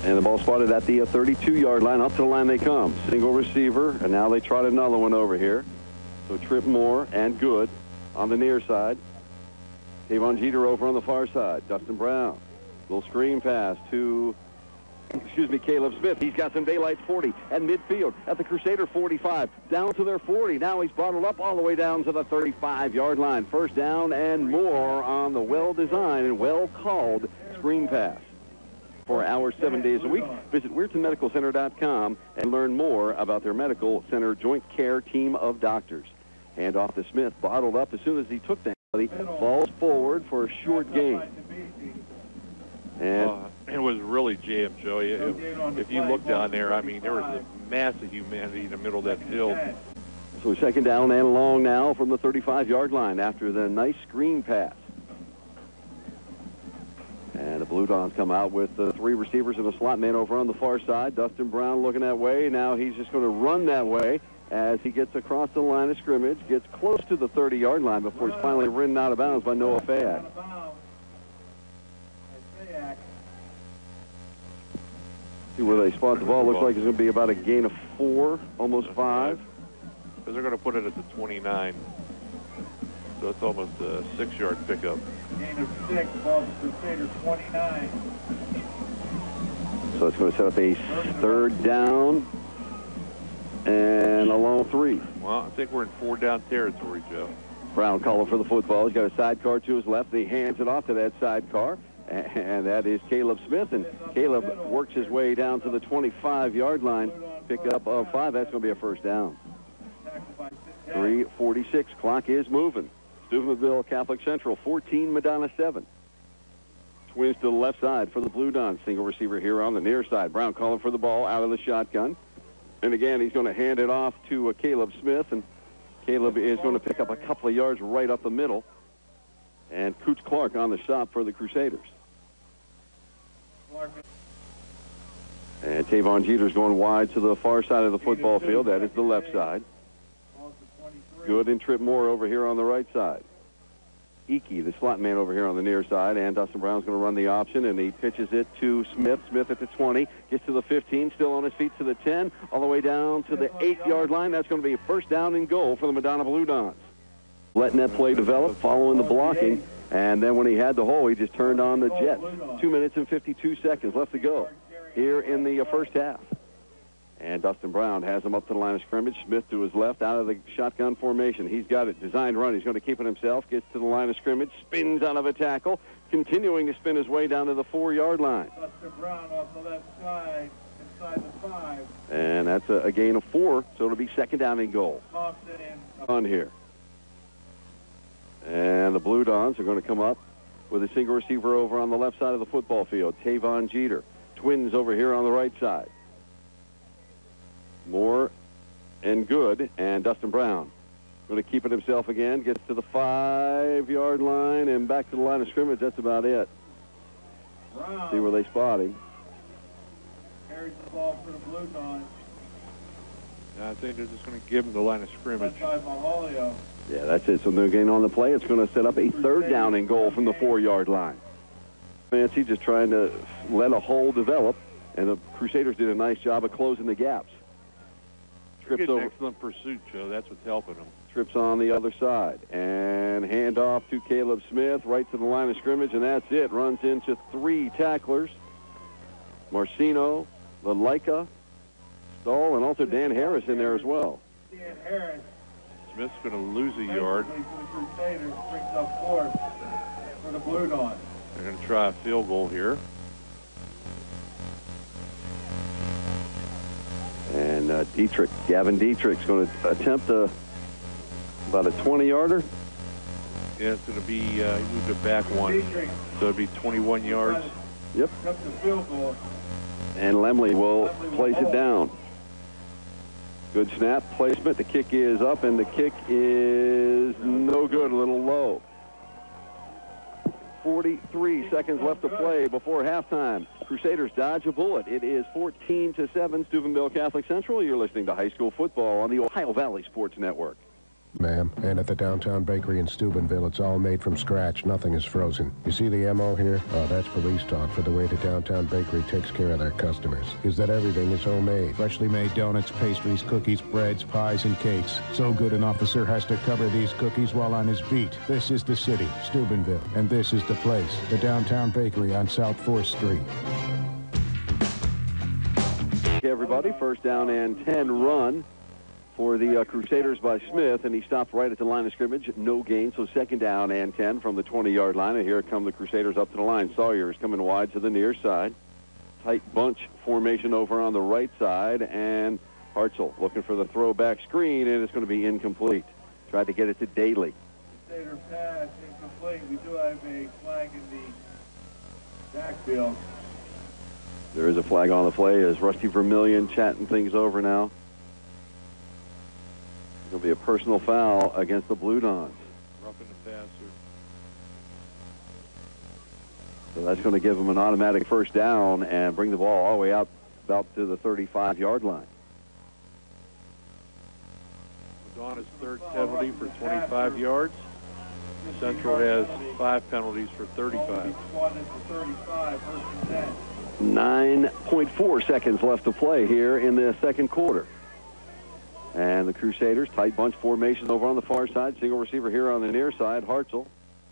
And the ball spotted at the 32-yard line. Up to the line they come. Single receiver, and now they trot another one over here. So Trip Moore and Good on the near side. Tavon Jeter over on the far side. Dustin Brown. Little screen pass to Caleb Smith. He's got some daylight 40 at midfield at the Crusader 45. Down to their 40. Now he's bottled up all the way down to the 35-yard line. First down and more on the well-designed and well-called screen pass. For hours 7 days a week, visit WeirtonMedicalCenter.com and learn more about their Medical Center Joint Care team of doctors. Hand off to Smith, bottled up as soon as he took the falls forward for a short gain. And it was really jammed, Joey. If you look down there, I mean, there was a massive humanity in the middle of that field. So second down and long now from the 35-yard line after the nice screen pass. And the Blue Dons come out with three receivers and a slot man over on the far side. Dustin Brown looking that way. Now he's just going to run that way as he gets across the line of scrimmage, gets close to the 30-yard line before he's finally ridden out of bounds by Noah Fayak. See where they spot the ball. Looks like it's going to be about a gain of 4, almost 5. Because they're going to put it at the 29. So it's almost a 6-yard pickup. Gain of 6, ball to Crusader 29. So it's going to set up a third down and a long 3. Well, I think we're in 4-down territory, Joe. Brown calling for the football. He's got a sidecar to his left. He hands it off to that sidecar. And that is Caleb Smith. And Caleb works his way down to the 25-yard line. Pick up of 5. That's going to be a first down. 3:46. Clock is moving. Steubenville Catholic Central 14, Madonna 7. Twins to the left side for the Blue Dons. Single receiver here on the near side. Brown calling for the ball out of the shotgun. And again, he's going to hand it off to Caleb Smith. And Caleb is going to pick up a couple of yards right up the middle. And Cooch Clark on the stop for the Crusaders. And Tavon Jeter's going wide to the far side of the football field. That is the left side. Good and Trip Moore over here on the right side. Icky, the slot man, over here on the near side. And Dustin Brown's going to run the option, and he pitches it to Smith. Smith at the 20, gets to the 15, still on his feet to the 10, all the way down to the 8-yard line. That's going to be a first down and goal for the Madonna Blue Dons. Letting that play develop, following the blocking. And then when he had the hole, he just turned on the jet. 2 minutes and 52 seconds left to go here in the first half. And Dustin Brown has him up to the line of scrimmage. Smith to his left out of the shotgun formation. He's got it. Designed run. He's going to keep it himself. Gets to the line of scrimmage. Spins out of a tackle. Continuing to spin his way down to the 4-yard line. Dustin Brown off the left side, inside the 5. And that's a gain of 4. So it'll be second down and goal. On here. And the Blue Dons are going to come up with a single receiver over on the left side of the football field. Tavon Jeter. Twins over here on the right side. Moore and Good, and Dustin Brown going to keep it himself again, gets to the 5-yard line and back to the line of scrimmage. That's about it. See where they spot him. Carries the ball for the Blue Dons. I think they're just going to give him the line of scrimmage. Yeah, that's it. So no gain on the play. It's going to set up a third down and goal from the 4-yard line. Fancy just trying to let a hole develop, and the Crusaders did a nice job of closing the gaps. Trips over. Excellent pursuit, Joe. That's what's helping them. Trips on the other side. And hand off to Caleb Smith, right to the line of scrimmage, and that's it. Runs into 3 tacklers. Marcino, Lalaika, Stahl, and also Dan Harris in there as well. Dan Harris. Smith's going to lose a yard. For the Crusaders, brings up 4 for the Blue Dons. They're going to try a field goal here. And Gavin Dietrich's going to attempt about a 20-yarder. Yeah, it's going to be, he moved it back 1. So it'll be 21 yards. Yep. The field goal. And Lemley will place it down. Good snap placement. The kick is up, and the kick is no good, a little low. 43 seconds left to play before halftime. Crusaders dodge a bullet. It is 14-7, Steubenville Catholic Central. You're listening to high school football on the Ohio Valley Sports Network. Ma'am, and at the downtown bakery in Steubenville, it's all made from scratch. Nothing is frozen. You see the MO here? Oh, that's police talk for the way the downtown bakery takes care of their customers. Is that everything is homemade. Freshly made donuts, pastries, cookies, breads, pies, and cakes. So good an officer has to cover these cookies while on his beat. This is the city, Steubenville, and this is the place, the downtown bakery on South 4th Street. back, everybody. First down and 10 run for the Crusaders by Smith, and he stopped right at the line of scrimmage. No gain, so second down and 10 from the 20-yard line. And here come the Crusaders up to the line. Sawyer's coming wide to the near side. Tight bunch formation over on the right side, and Hartzell looking for the throwback screen, and it's going to be incomplete. Tried to get it to Daly. Crusader pass incomplete. We do have a flag in the backfield. There is a flag on the play as Rusty Vermillion chatting things over now. There'll be a personal foul against the Blue Dons. Roughing the passer. So that's going to give them an automatic first down and bring the ball all the way out about to the 35-yard line. Madonna's third penalty for 25 yards. Central has 5 penalties for 35. 9.4 seconds left to play here in the second quarter. And the Crusaders, tight bunch formation over on the far side. Single receiver here on the near side. Hartzell,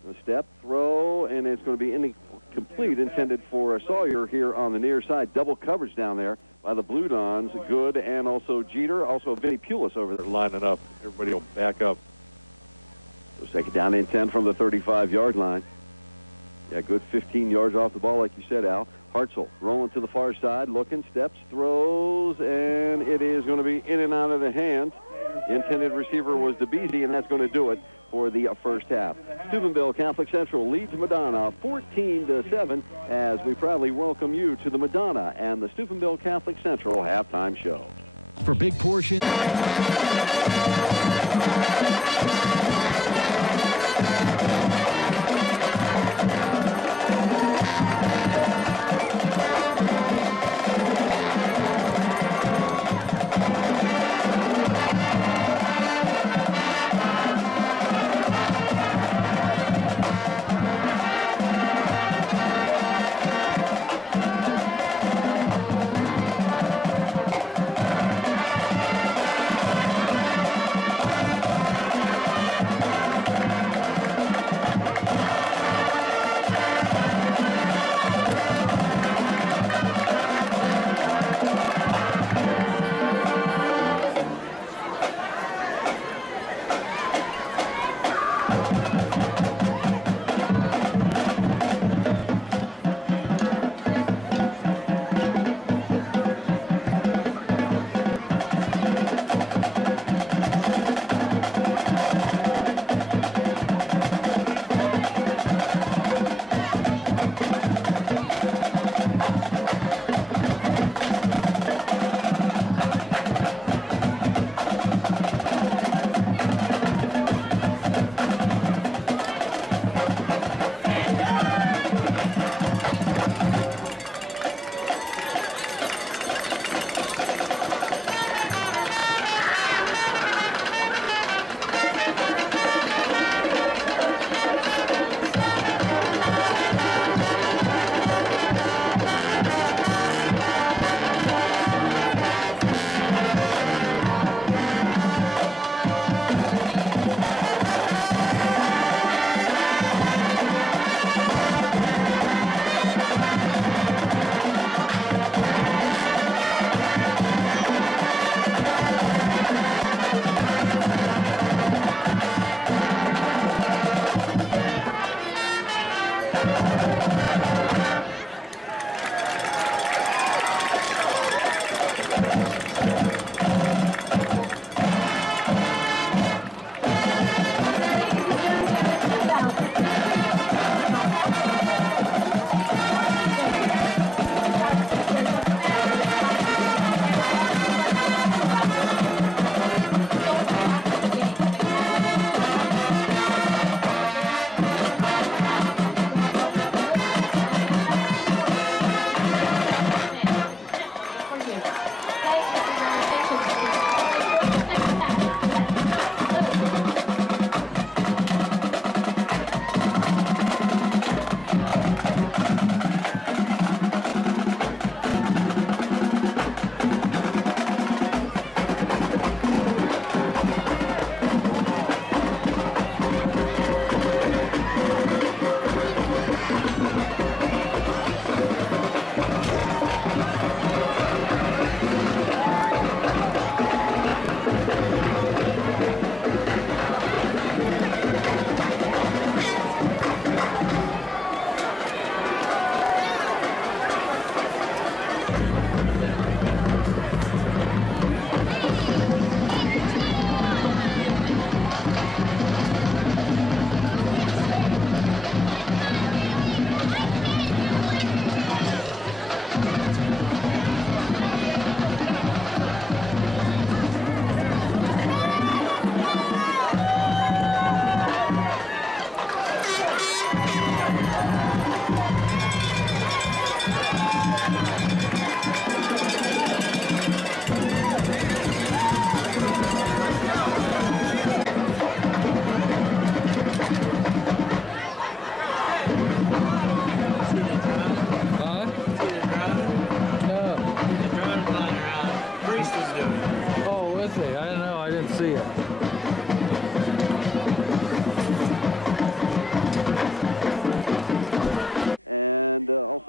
a step, throw, and it's going to be incomplete, intended for Sawyer here on the near side. Double coverage down there by the Blue Dons. Good, and also Jeter, also Vinny Pulis over there. Lining up. Everybody will back up. So second down and 10 from the 35-yard line. Yeah, good 15 yards off the ball, like you said, Al. Hartzell rolling to the far side, looking, steps, throws, and it is going to be in and out of the hands. The intended receiver was DeBeasy, and that's going to do it for the first half. Steubenville Catholic Central leads Madonna 14-7 as we proudly welcome you to the Madonna and the Steubenville Catholic Central halftime show. For big portion.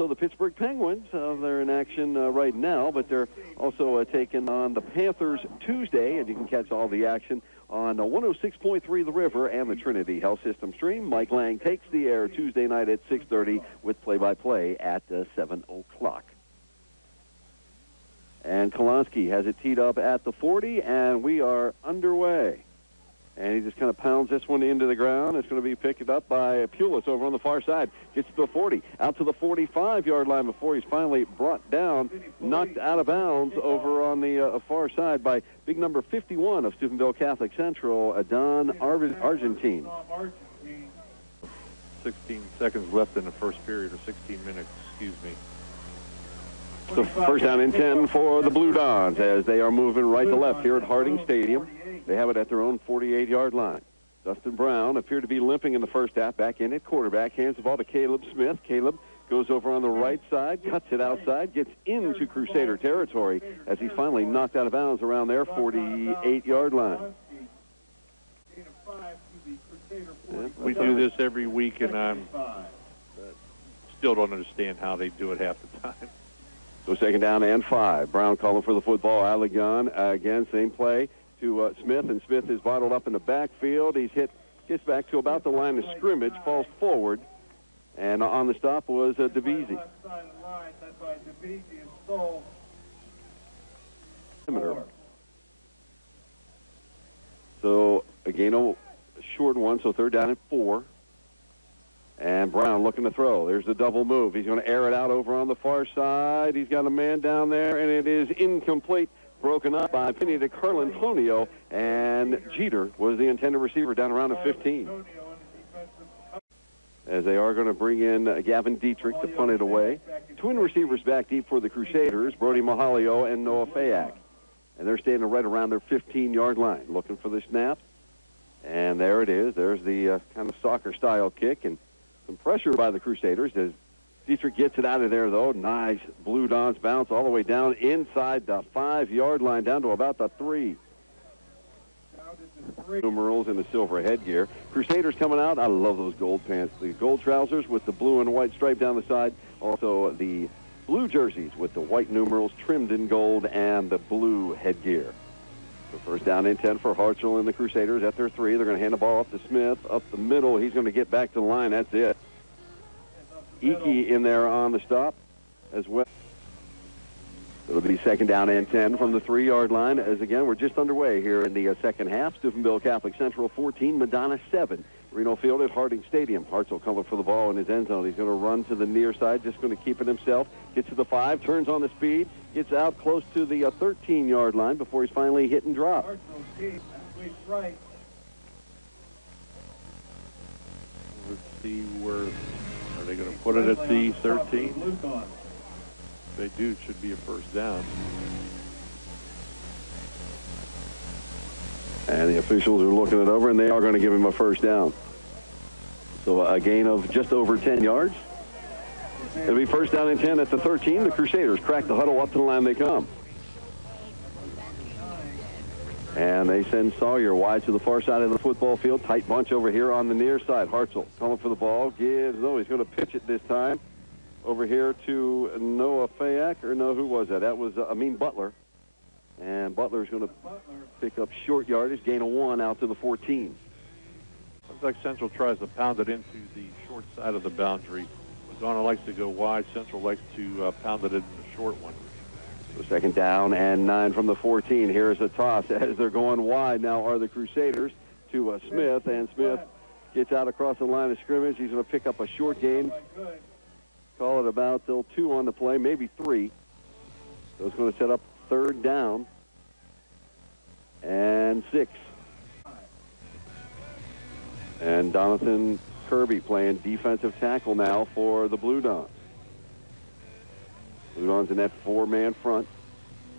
also the Pittsburgh Penguins. They're in action right now, but they're also taking on the Panthers Tuesday, and you can catch all the action on 106.3 The River and the Trinity Health System stream. Mike Lang takes the air Tuesday night at 6:30 with play-by-play at 7 o'clock. And Kolonsky has it teed up at the 40, and we are underway. And he just kind of pounds this one into the ground. It's going to be picked up by Pulis over on the far side. Gets to the 40, out to the 45-yard line before he's finally brought down, knocked out of bounds over on the far side by big number 51 of Steubenville Catholic Central, Don Argentine. 16 seconds left in the first period, or 16 minutes, excuse me. So first down and 10 for the Blue Dons as they are moving right to left here at Harding Stadium. They have it at their own 48-yard line. Dustin Brown appeared to be limping in the first half, back in at quarterback, hands the ball to Caleb Smith. Caleb goes over on the right side, cuts it outside, gets into Crusader territory as he's finally knocked out of bounds around their 48-yard line. We do this every week, and I still don't understand how they do it half the time. So second down and 5. Brown calling for the football. Out of the gun. Again, same play to Smith, and Smith is bottled up in the backfield. He's hit, gets back to about the line of scrimmage, falls forward, and on the stop was DeVisi. So again, a short one, so third down and 4. And Brown looking to throw. There's the double move. He's going to air it out over on the far side. He's got a man down there, and it is incomplete. Broken up by Penny to Carlantonio, and Jeter was the intended receiver down around the 15. As they are going to bring in Gavin Dietrich to punt it away. Twin receivers back deep for the Crusaders, Brody Mahalio and Noah Fayak. And they're standing right around their 15-yard line, looking for the snap. And there it is. There's the kind of soccer-style kick, and some pressure by the Crusaders as Dietrich gets it out of there, though. Nice Blue Dons bounce all the way down inside the 5-yard line, down to about the 3. Numerals in the silver headgear. Crusaders coming out. I love those gold pants. The gold trousers with the blue and white stripe down the side. Also the blue jerseys with the white numerals trimmed in gold and the blue headgear. So first down and 10 for Hartzell and the Crusaders at their 3. They're going to hand the ball up to Smith. Up the middle. He's going to get back to the line. That's it. Icky in there on the stop as well. It'll be second down and 10 from the 3-yard line. As again, we're just underway here in the second half. Steubenville Catholic Central 14, Madonna 7. Reno Field at Harding Stadium. Hartzell coming for the ball in his end zone. He's going to run to the near side, just going to keep it himself. Gets to the 5, turns on the speed, gets out close to the 13-yard line before he's finally hit and dropped. Right. Let's see where, are they going to put it at the 13? If they do, it should be a first down. And the officials are looking it over, and they are going to give him a first down. So a gain of just over 10 yards. It'll be first down and 10 at the 13. The Crusaders crack the huddle, up to the line they come. And they send Sawyer wide to the far side of the football field. Tight bunch over here on the near side. Hartzell calling for the ball. Gives, no, he's going to pitch it this time. Over here to Noah Fayak, or no, who was that? That was Amin Butler. And Butler's going to pick up short yardage, gain of 1 out to the 14. Looks like Central tries to pound it into the short side of the boundary. Madonna likes to go wide. Central likes to pound it into the short one. So second down and 9 from the 14. Here's a toss as they're going wide. Now are the Crusaders to Smith, and Smith gets out across the line of scrimmage. He's going to pick up a short gain. Call it about till 2 on the play, maybe 3. So it's going to set up third down and 6. And Donathan Kirby playing defensive tackle now for the Blue Dons. Blue Dons in that 4-man front.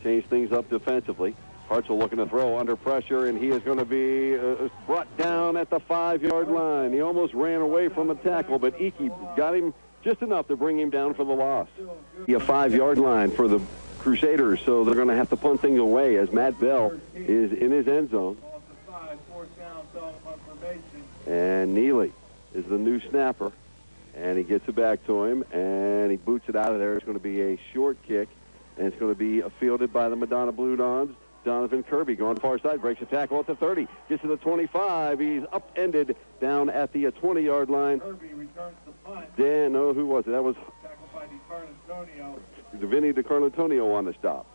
Change things up defensively. Hartzell looking to throw under pressure, and he is going to be brought down at the 5-yard line. He almost ran away from a tackle, but Icky got him just enough to bring him down for the loss. A 5-yard line for the Crusaders, so they're going to have to punt things away as Matt Bell is in his end zone. And Neely is the new snapper. And he gets it back to him, and he boots it out of there. It's going to be a short kick, and it's going to be fielded by the Madonna Blue Dons. Donovan Kirby going far side, breaks a tackle at the 30, gets to the 25. He's upended down at the 20-yard line. Kirby returns the punt. Dan, oh, who was it? That was Tackled by DiCarlantonio. Vinny DiCarlantonio on the stop.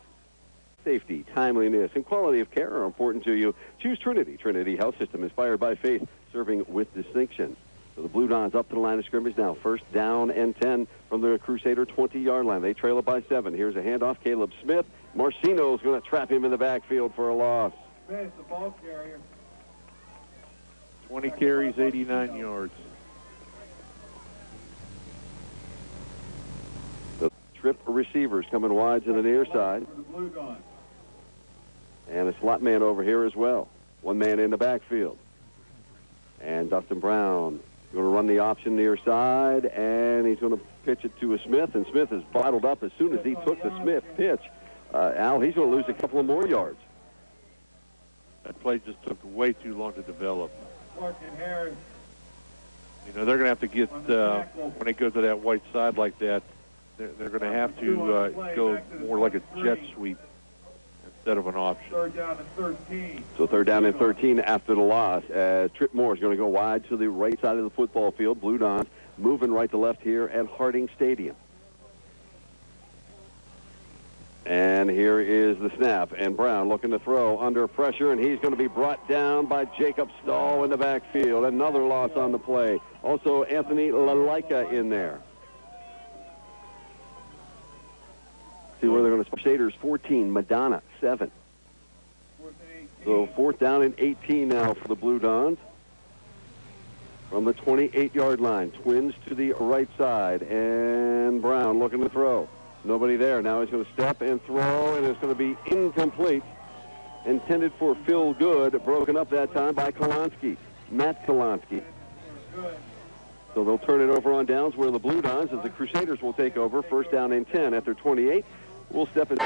Safety, timeliness, and quality of care are important to you. Choose Trinity. Trinity Health System, inspired by faith, serving with distinction. So the Blue Dons up to the line of scrimmage now. First down and 10 from the Crusader 20-yard line. They trail it by 7. Here's a handoff. Caleb Smith. Marcino's going to trap him in the backfield for a loss. Smith, the ball carrier. 20 carries, 89 yards. The trip receivers coming wide to the near side. For the Blue Dons. And a slot man over here as well. One man in the backfield. And Dustin Brown going to run the option near side, and he's going to pitch it to a Smith, and Smith is bottled up as soon as he took the Smith pitch. Al, he's going to lose a couple of more yards. That play just took way too long to develop. Clark and Harris. You know, they're going to have to get, when they go to that white side like that, they're going to have to go more like a jet sweep instead of an option. Third down and 13. So third down and 13 after the loss, as Trip Moore is going to go wide to the right side of the football field. Blue Dons moving right to left here at Harding Stadium. And here is the snap, and Brown looking to throw under pressure, and he's going to be brought down by Jacob Stahl in the backfield. Another loss on the play. Also, Anthony Lalaika in there. See where they're going to start. Crusaders 14, Madonna 7. So fourth down and 18 now for the Blue Dons. From the 28-yard line, Twins to the right side, and Brown looking to throw. Nobody there. Now he's going to step and throw, and it's going to be incomplete. Intended for Phil Good, broken up that time by Kolonsky, Matt Kolonsky. So they'll turn it over on downs where the Blue Dons, as the Crusaders will take over. First down and 10 at their 28. We'll step it.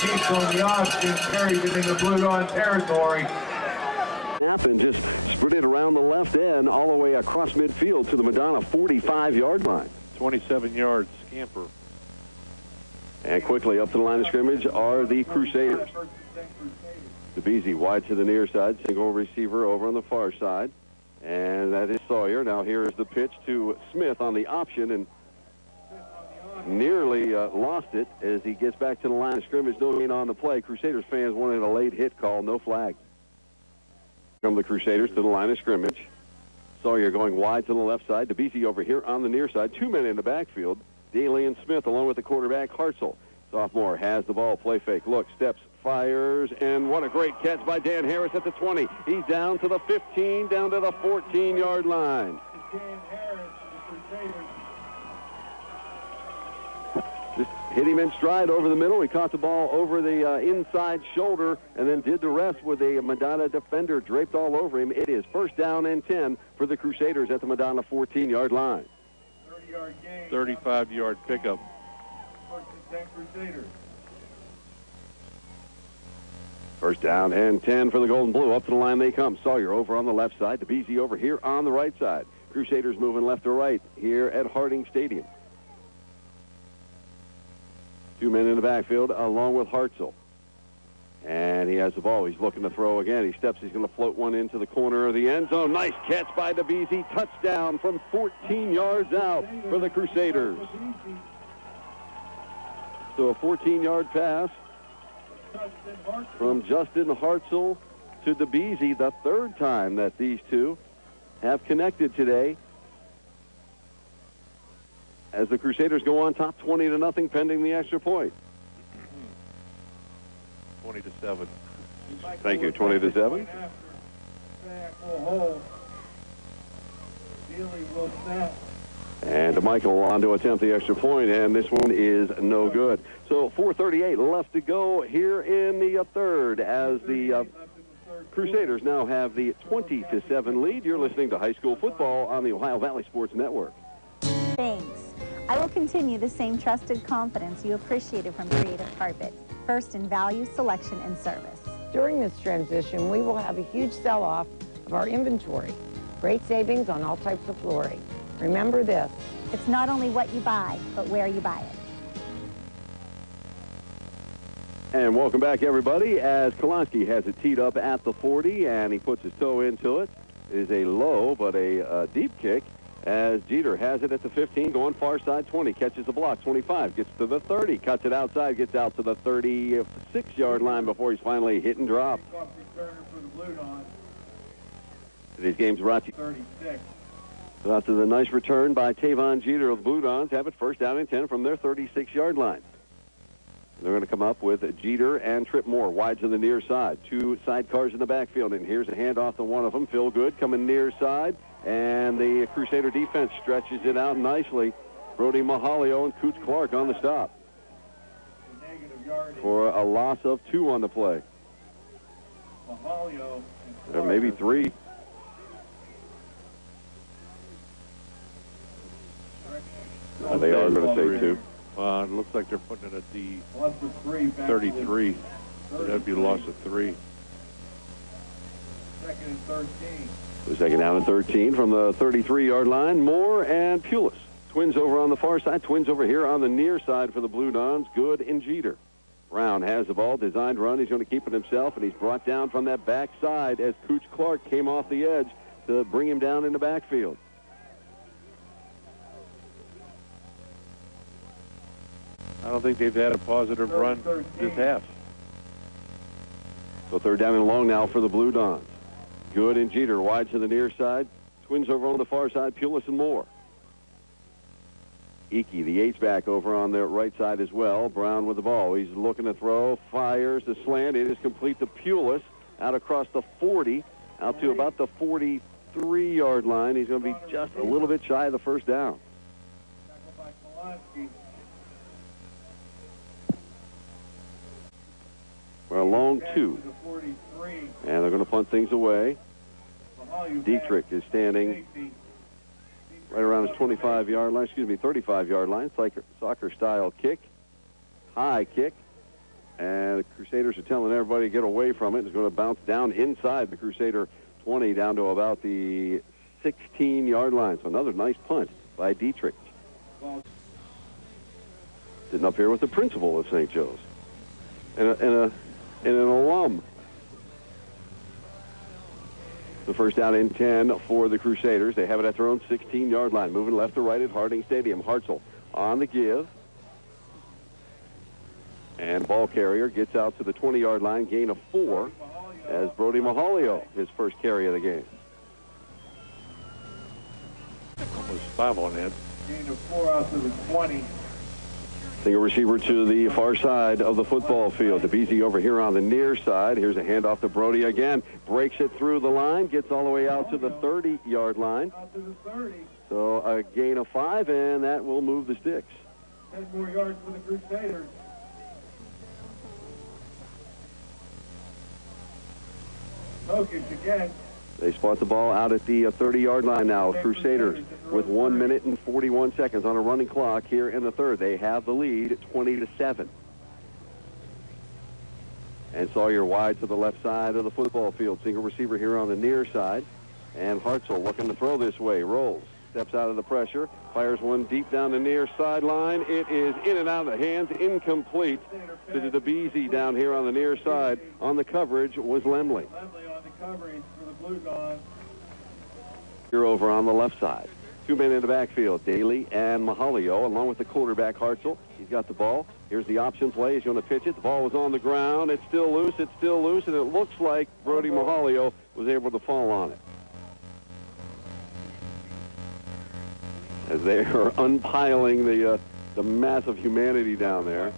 Keeps on the option, carries it into Blue Don territory. And just spread it around the left end all the way across midfield to the Madonna 45-yard line. 27 yards, scamper. And quickly up to the line of scrimmage are the Crusaders. DeBeasy wide to the near side, single receiver over on the far side. And that is Sawyer. Now here is the pitch to Smith on the option, and nearly lost it as he gets back to the line of scrimmage. No gain on the play. Crusaders fans wanted a late hit call. No flag. From the Crusaders to the line of scrimmage. Sawyer going wide to the left side. DeBeasy over here on the near side. 2 men in the backfield. Daly and Smith along with the quarterback Hartzell. Sophomore has the ball. Play fake. Look, steps, fires, and what a great catch by Dan Harris at the 20. He's down to the 15, down to the 14-yard line. Dan Harris for the Crusaders. Just hit him in stride over the middle. He caught the ball over the inside shoulder and then did the rest with a Madonna defender draped all over him. It is first down and 10 for the Crusaders at the Madonna 14-yard line. 30-yard gain. 35-yard pickup. First and 10 Crusaders. First down and 10 for the Golden Blue. Up to the line they come. Sawyer over on the left side. DeBeasy over here on the right side. Crusaders moving left to right here at Harding Stadium. 2 men in the backfield along with Hartzell. And he has the ball. He's looking to throw again. He steps. He's going to float one into the corner of the end zone. Nice catch by DeBeasy. Touchdown from 14 yards out for the Crusaders. So a 14-yard pass from Justin Hartzell to DeBeasy, the third time that these two have connected today, as the Crusaders go on top 20-0 pending the extra point. 20-7. Thank you. 20-7. And Michael on to attempt the extra point, and this one is no good. So 4:38 left to go here in the third as the Crusaders now have the 20-7 lead. You're listening to high school football on the Ohio Valley Sports Network. Thanks. I will continue the same trusted confidence you appreciated from Creative Carpet. First in value, selection, and service. During this transition, we will have a huge sell-off of our inventory. Great savings on all types of flooring. Remember this. It's not only what you buy, but where you buy it. And welcome back, everybody, as Kolonski has it teed up at the 40, and he puts his toe into it. It is a low, but a deep kick, as Jeter has it at the 15, going far side 20, catches the block, 25, gets to the 30, cuts it outside, gets out to the 36-yard line before he's finally hit and dropped. Today's game's brought to you. 36. So after the nice return by Tavon Jeter of the Blue Dons, have it first down and 10 from their 36-yard line. They're going to come up with Jeter and Trip Moore, wide to the near side. Two sidecars in the backfield, and here's a handoff to one of them. Phil Good coming near side, and the Crusader defense stretches it out nicely. Brody Mahalio and Coots Clark on the stop for a loss of 2 on the play. Or maybe 3. They are going to say 2. It looks like they're putting it at the 33. So that'd be a loss of 3. Second and 13. The second down and 13 from the 33-yard line. Moore and Pulis. Twins over on the far side. Twins over here on the near side for the Blue Dons. Good and Jeter. Brown has the ball. Designed run. He's going to keep it himself, and he's brought down from that back side as Cooch Clark came off the edge to bring him down in the backfield. I don't think they've had a positive run this half. So third down and long now for the Blue Dons. Good and Jeter wide to the near side. Twins over on the far side, Pulis and Moore. Icky, the H-back over on the right side as well. Brown with the ball. He's looking to throw, fires the slant. It is complete to Pulis out across the 40, out to about the 43-yard line. He's going to be just a little bit shy of the first down. We're a long 2. And they're going to punt things away. Dietrich is standing right around his 25-yard line, 35-yard line. Soccer-style kick, high kick. And the Crusaders are telling everybody to get away from it. It's going to bounce down inside the Crusader 20 down to about the 16-yard line. So another nice punt by Dietrich. Sitting up here with the principal of St. Joe's. And an alum. The first down and 10 for the Crusaders. They have it at their own 16-yard line. Moving left to right at Harding Stadium. Hartzell on the give. And ball carrier gets out to the 20-yard line. Gain of 4 as Brody Mahalio, his first carry of the game. Almost 5 on that. Gain of 4 out to the 20. Single receiver to the far side of the football field. DeBeese over here on the near side. Here's a handoff to Brody again. Breaks it through the line. Gets all the way out to the 30-yard line. So a gain of 5, and that will move the sticks. 10 more yards for the Crusaders. Tokic again. They spot the ball out at the 30-yard line now. Crusaders with 1 minute and 41 seconds on a running clock here in the third. They have the lead 20-7. And Sawyer wide to the left side of the football field. Single receiver here on the near side. And Hartzell looking to throw this way. Rolls. Steps out of the pressure. Fires one deep down the near sideline. It is in and out of the hands. Incomplete to the DeBeese down here on the near side. On the coverage was Lemley. Lemley on the coverage for the Blue Dons. Here over on the left side. 2 men in the backfield, Daly and Mahalio, along with the quarterback, Hartzell. He's got the ball. Here's the option play. He's going to pitch it. The ball was on the ground. It's still loose. It's still loose, and it looks like Brody Mahalio was able to fall on it. As they are unpiling the mass of humanity down there.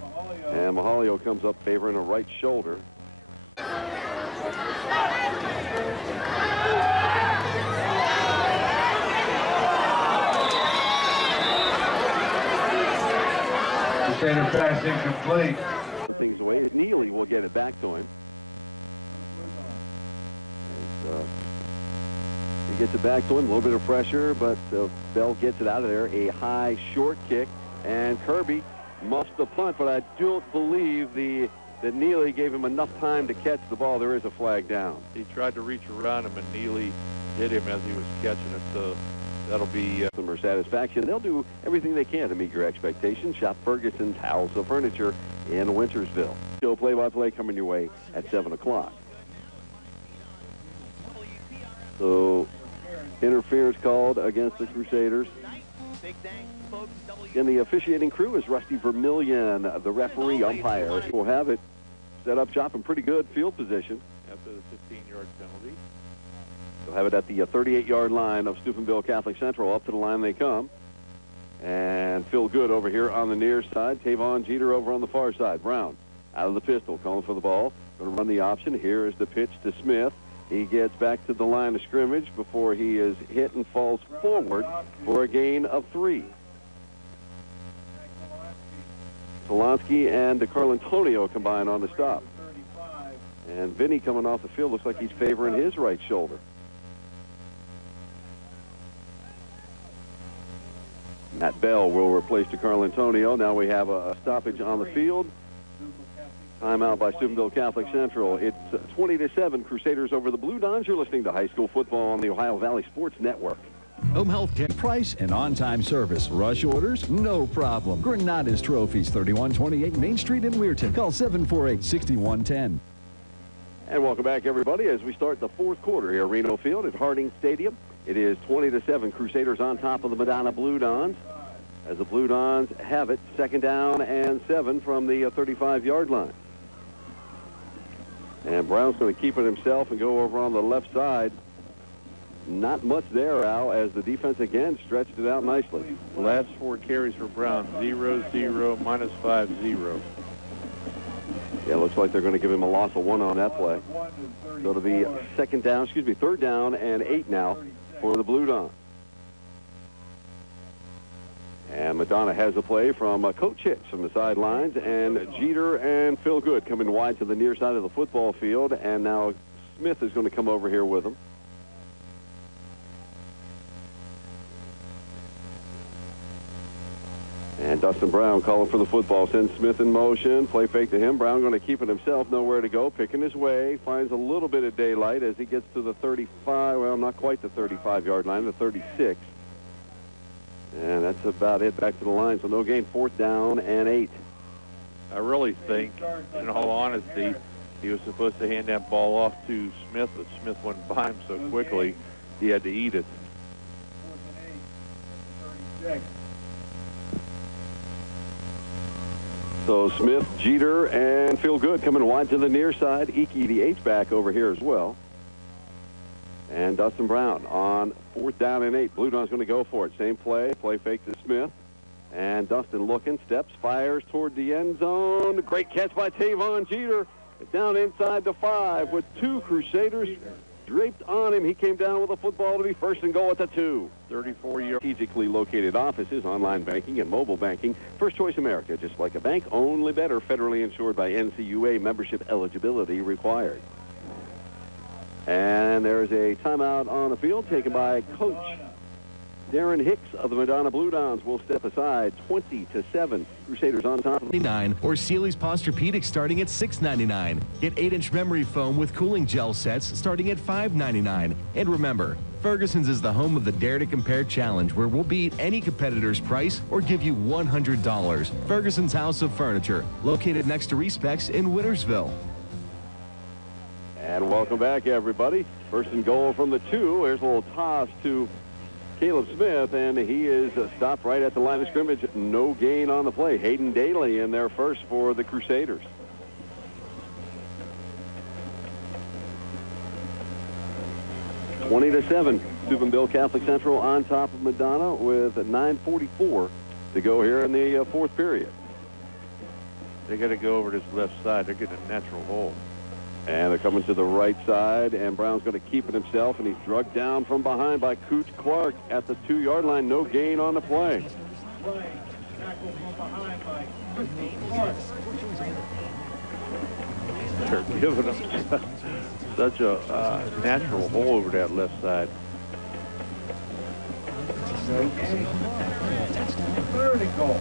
And Mahalio comes up favoring a right shoulder. Crusader pass incomplete. Things away. Neely will get it back to him. Gets it back to him, a little bit of pressure, but Bell gets it out of there. A high, short kick, and Kirby muffs the punt, but I don't believe that Neely gave him enough time to catch the ball. There is a flag down. He tried to reach around him, and Neely hit him as he was catching it, so that'll be customer satisfaction. They'll do everything they can to meet your expectations. Shop Ferguson's House of Furniture in Wintersville. Show play-by-play coming your way at 7 o'clock. So, interference called against the Crusaders. And the officiating crew is Rusty Vermillion, the referee umpire. We'll have it set up shop in pretty good field position. After the 15-yard penalty. They'll have it at the 38-yard line of Steubenville Catholic Central. Up to the line they come. And Phil Good over here on the near side. Tavon Jeter over on the far side. Brown out of the pistol, calling for the ball. Going to run the option. Here is the pitch to Smith. He gets back to the line of scrimmage before he is hit and falls forward for a gain of 3. Polonsky and DeCarlantonio combine on the stop. And Vinny coming off the field looks like he's favoring his right shoulder. Matt Bell will replace DeCarlantonio. Now we have a stoppage on the field. Timeout by Steubenville Catholic Central. It's 20-7, Crusaders over the Blue Dons. You're listening to high school football on the Ohio Valley Sports Network. Home health care price and on-time service. Rush orders? No problem. Granada's Trophies, 3128 Main Street in Weirton. Call 748-6110. And welcome back, everybody, as we start the fourth quarter here at Reno Field at Harding Stadium. It is 20-7, Crusaders on top of the Madonna Blue Dons. As the Blue Dons have it, 2nd down and 7 from the 35-yard line. And Brown's going to keep it himself and go over on the left side. Not much there, Al, as the defense again stretched it out nicely. The last 4 carries for Brown, 0-0, -5, 0. Yeah, looks like they're going to give him a loss of 1 on that play. So it'll be 3rd down and 8 now for the Blue Dons. And Madonna has a play from Coach Hicks from the sidelines, and Jeter and Phil Good coming wide to the near side of the football field, and now Smith is going to come over here with them. And Dustin Brown calling for the football, sends Smith in motion, play fake to him. Brown going to keep it himself, nowhere to go, picking his way, finds a little bit of daylight as he gets to the 35, well, not quite the 35-yard line, the 36. And that's about it, back to the line, so no gain, 4th down and 8. I really think, in all honesty, he was supposed to hand that ball off to Smith, but Smith went by him so quickly, he had to eat it. 4th and 8, 36. So Smith, Jeter, and Phil Good coming wide to the near side. Icky, the H-back, over here as well. And Dustin Brown on 4th down and 8. Blue Dons going to go for it. Same play fake to Smith. And Dustin looking, steps, fires toward the end zone. Great catch by Tavon Jeter. It's down inside the 5 with 2 Crusaders draped on him. He came down with a football to be 1st and goal at the 2. 34-yard. Strategically located offices, online banking, and mobile banking. First Choice America, just like a bank, only better. Federally insured by NCUA. Membership eligibility required. And there's a timeout on the field taken by Coach Darren Hicks of the Madonna Blue Dons will step aside. 20-7, Crusaders on top. Or Sealy's Posturepedic starting at $6.99. Get 8-inch memory foam with cooling gel sets starting at $5.99. And remember, Ferguson's is the home of the Dare to Compare Challenge, where we'll beat any competitor's price or give you $100. Ferguson's House of Furniture, located next to Respecs in Wintersville. And welcome back, everybody. 1st and goal from the 2. There's a little toss to Caleb Smith, and he is stopped right at the line of scrimmage. No gain on the play. Hayden Daly in there first for the Crusaders. (20-7). Steubenville Catholic Central on top of Madonna with 9:44 to go here in the 4th period. They got to go over this left side. They're getting a natural hole. And they're coming to the right side, and Brown's going to keep it himself, and he's drugged down from behind by Cooch Clark at the 2-yard line. No gain on the play. Tackled from behind by Clark. They're giving them such a natural hole over that left side. Third and goal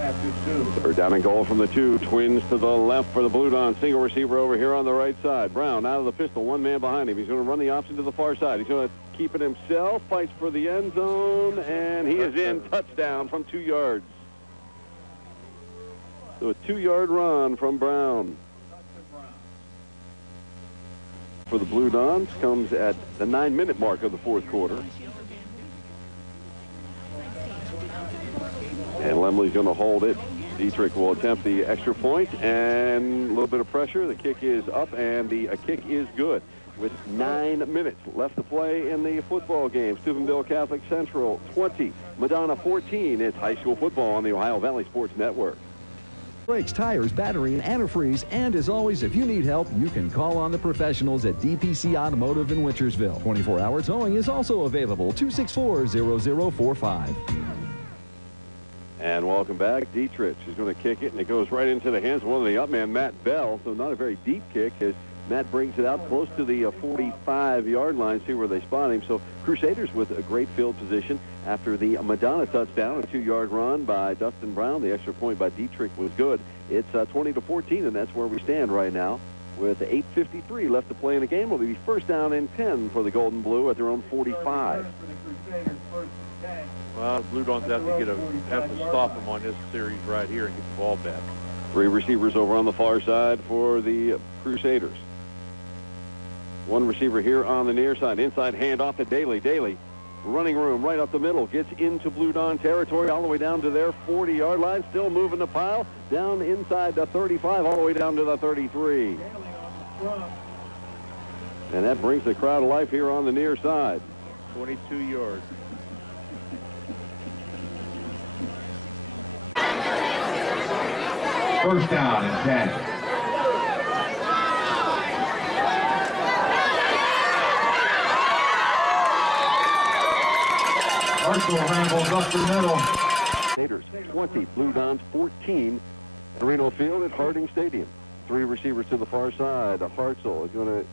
after 2. Third down and goal from the 2. Twins to the left for the Blue Dons. Single receiver over here on the right side. Brown out of the pistol. One man behind him. He's going to run the option to the far side. He's going to keep it himself. Fights for the end zone. And he is in. Touchdown from 2 yards. So a 2-yard run from Brown. For the Blue Dons comes at the 9-minute mark of the fourth quarter. And Lemley's going to hold it. Dietrich will attempt the extra point, and a little bit of pressure. The kick is up, and the kick is good. With 9 minutes left to play in the football game. Steubenville Catholic Central 20, Madonna 14. It's high school football on the Ohio Valley Sports Network. Brakes, tires, battery, and antifreeze. And as always, if you need help, you can call on the professionals at DPC Automotive in Wintersville. 24-hour towing is also available. 264-0045. And welcome back. Dietrich is going to kick it, and it goes right into the hands of one of the up man, Matt Bell. So not a very deep kick as Matt brings it out close to the 45-yard line. See where they spot him. So Crusaders with a great field position after the Madonna touchdown, a 2-yard run by Dustin Brown. The extra point by Dietrich was good. It's 20-14, and that's where we stand right now. With 8:53 left to play in the game, it'll be first down and 10 for the Golden Blue at their own 45. Well, the Blue Dons have to stop them on this series right here and get the ball back. 3 receivers over on the far side for the Crusaders. 1 receiver here on the near side. Inside handoff to Daly. Daly, running room right up the middle. Gets into Blue Don territory all the way down to their 40-yard line. Still moving the pile. Down inside the 35 all the way down to the 33. And that brings the crowd to life here on the near side. 22 yards. First down and 10. Marshall rambles up the middle. Crusaders 20, Blue Dons 14 at Reno Field at Harding Stadium. 3 receivers to the far side. Hartzell is going to